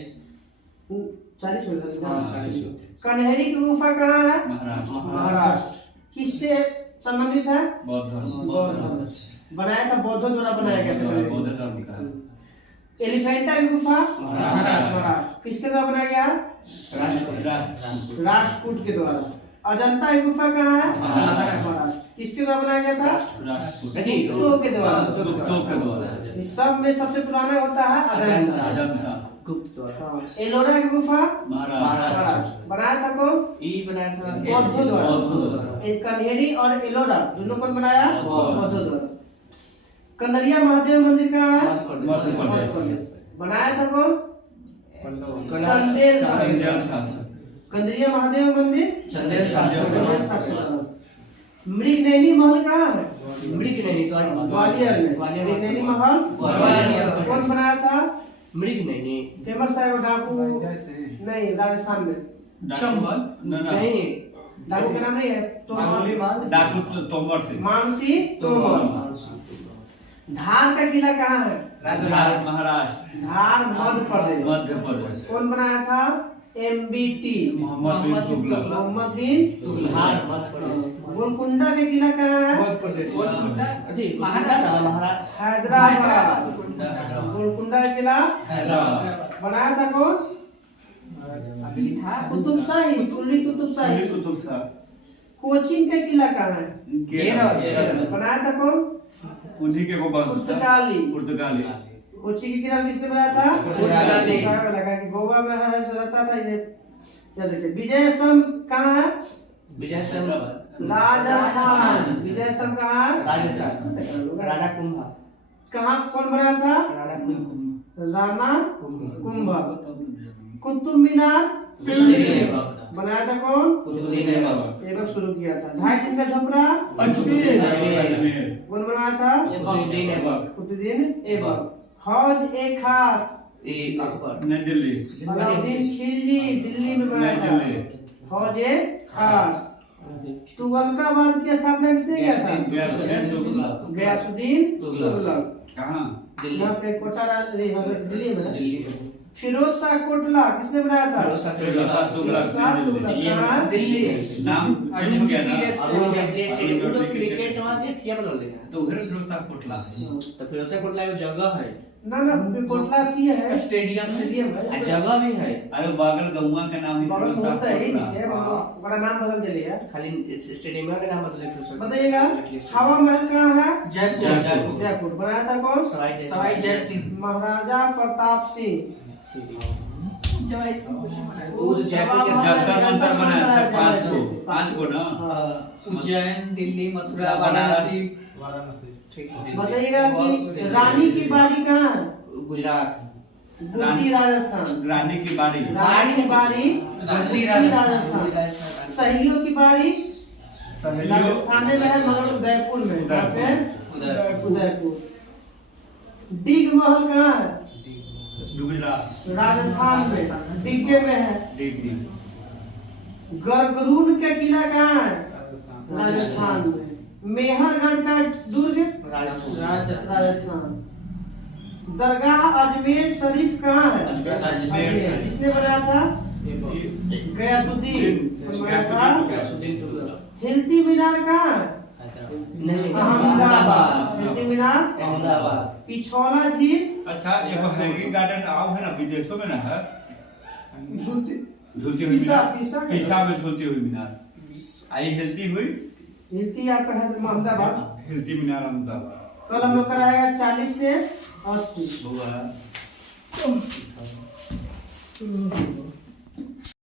40 हो गए। हाँ, 40 होते हैं। कन्हेरी की गुफा कहाँ है? महाराष्ट्र महाराष्ट्र। किससे संबंधित है? बौद्ध धर्म बौद्ध धर्म। बनाया था बौद्धों द्वारा बनाया गया था। बौद्ध धर्म का एलिफेंटा की गुफा महाराष्ट्र। महाराष्ट्र। किसके द्वारा बनाया गया? राष्ट्र राष्ट्रकूट के द्वारा। अजंता की गुफा कहाँ है? महाराष्ट्र। किसके द्वारा बनाया गया था? राष्ट्र गुप्तों के द्वारा। गुप्तों के द्वारा इस सब में सबसे पुराना होता है अजंता। अजंता गुप्त द्वारा। हाँ। एलोरा की गुफा महाराष्ट्र महाराष्ट्र। बनाया था कौन? ये बनाया था बौद्धों द्वारा। बौद्धों द्वारा। एक कन्हेरी और एलोरा दोनों कौन बनाया? बौद्ध। बौद्धों द्वारा। कंदरिया महादेव मंदिर कहाँ है? मध्य प्रदेश। प्रदेश। बनाया था कौन? कला- चंदेल चंदेल शासक। शासक कंदरिया महादेव मंदिर चंदेल शासक। चंदेल शासक। मृगनैनी महल कहाँ है? मृग नैनीताल। ग्वालियर में। ग्वालियर मृगनैनी महल ग्वालियर। कौन बनाया था? मृग नैनी। फेमस है वो डाकू। जैसे नहीं, राजस्थान में। चंबल नहीं डाकू का नाम नहीं है तो डाकू तोमर से मानसी तोमर। धार का किला कहाँ है? महाराष्ट्र धार मध्य प्रदेश। मध्य प्रदेश कौन बनाया था? MBT मोहम्मद बिन तुगलक मोहम्मद बिन धार मध्य प्रदेश। गोलकुंडा के किला कहाँ है? मध्य प्रदेश महाराष्ट्र। हैदराबाद। गोलकुंडा का किला हैदराबाद बनाया था कौन? कुतुब शाही। कुली कुतुब शाही। कुतुब शाह कोचिन का किला कहाँ है? केरल बनाया था कौन? उन्हीं के वो पुर्तगाली। पुर्तगाली कोची की किला किसने बनाया था? पुर्तगाली। लगा कि गोवा में है ऐसा रहता था ये। क्या देखिए विजय स्तंभ कहाँ है? विजय स्तंभ राजस्थान। विजय स्तंभ कहाँ है? राजस्थान। राणा कुंभा। कहाँ कौन बनाया था? राणा कुंभा। राणा कुंभा। कुतुब मीनार दिल्ली। बनाया था कौन? कुतुबुद्दीन ऐबक। ऐबक शुरू किया था। 2.5 दिन का झोपड़ा अजमेर कौन बनाया था? कुतुबुद्दीन ऐबक। कुतुबुद्दीन ऐबक। हौज ए खास ये अकबर। नई दिल्ली अलाउद्दीन खिलजी दिल्ली में बनाया नई था। दिल्ली हौज ए खास। तुगलकाबाद की स्थापना किसने किया था? गयासुद्दीन तुगलक गयासुद्दीन तुगलक। तुगलक। कहाँ दिल्ली। यहाँ पे कोटा दिल्ली में। दिल्ली में। फिरोज शाह कोटला किसने बनाया था? फिरोज शाह फिरोज शाह तुगलक शाह तुगलक। दिल्ली कहाँ? दिल्ली। नाम चेंज किया ना अरुण जेटली स्टेडियम। वो तो क्रिकेट वहाँ के थिया बदल देगा। तो उधर फिरोज शाह कोटला तो फिरोज शाह कोटला एक जगह है। ना ना कोटला की है स्टेडियम स्टेडियम है। जगह भी है। अरे बागल गौवा का नाम ही बगल फिरोज में शाह होता है ही कोटला नहीं है, ओकरा नाम बदल दिले है। खाली स्टेडियम का नाम बदले फिरोज शाह। बताइएगा हवा महल कहाँ है? जयपुर जयपुर। बनाया था कौन? सवाई जय सिंह महाराजा प्रताप सिंह। वो तो जयपुर के जंतर मंतर बनाया था 5 को ना उज्जैन दिल्ली मथुरा बनारस। वाराणसी। बताइएगा कि रानी की बाड़ी कहाँ है? गुजरात। गुंडी राजस्थान। रानी की बाड़ी रानी की बाड़ी गुंडी राजस्थान। सहेलियों की बाड़ी सहेलियों राजस्थान में है मगर उदयपुर में। कहाँ पे? उदयपुर। डिग महल कहाँ है? गुजरात राजस्थान में। डिग्गे में है। डिग्री गरगरून का किला कहाँ है? राजस्थान में। मेहरगढ़ का दुर्ग राजस्थान। दरगाह अजमेर शरीफ कहाँ है? अजमेर। किसने बनाया था? गयासुद्दीन। बनाया था। हिल्ती मीनार कहाँ है? नहीं अहमदाबाद। हिल्ती मीनार अहमदाबाद। पिछौला झील। अच्छा एगो हैंगिंग गार्डन आओ है ना विदेशों में ना है झूलती झूलती हुई पीसा- मीनार पीसा का- पीसा में झूलती हुई मीनार आई हिलती हुई हिल्ती आपका है अहमदाबाद। हिलती मीनार अहमदाबाद कल हम लोग कराएगा 40 से 80। हुआ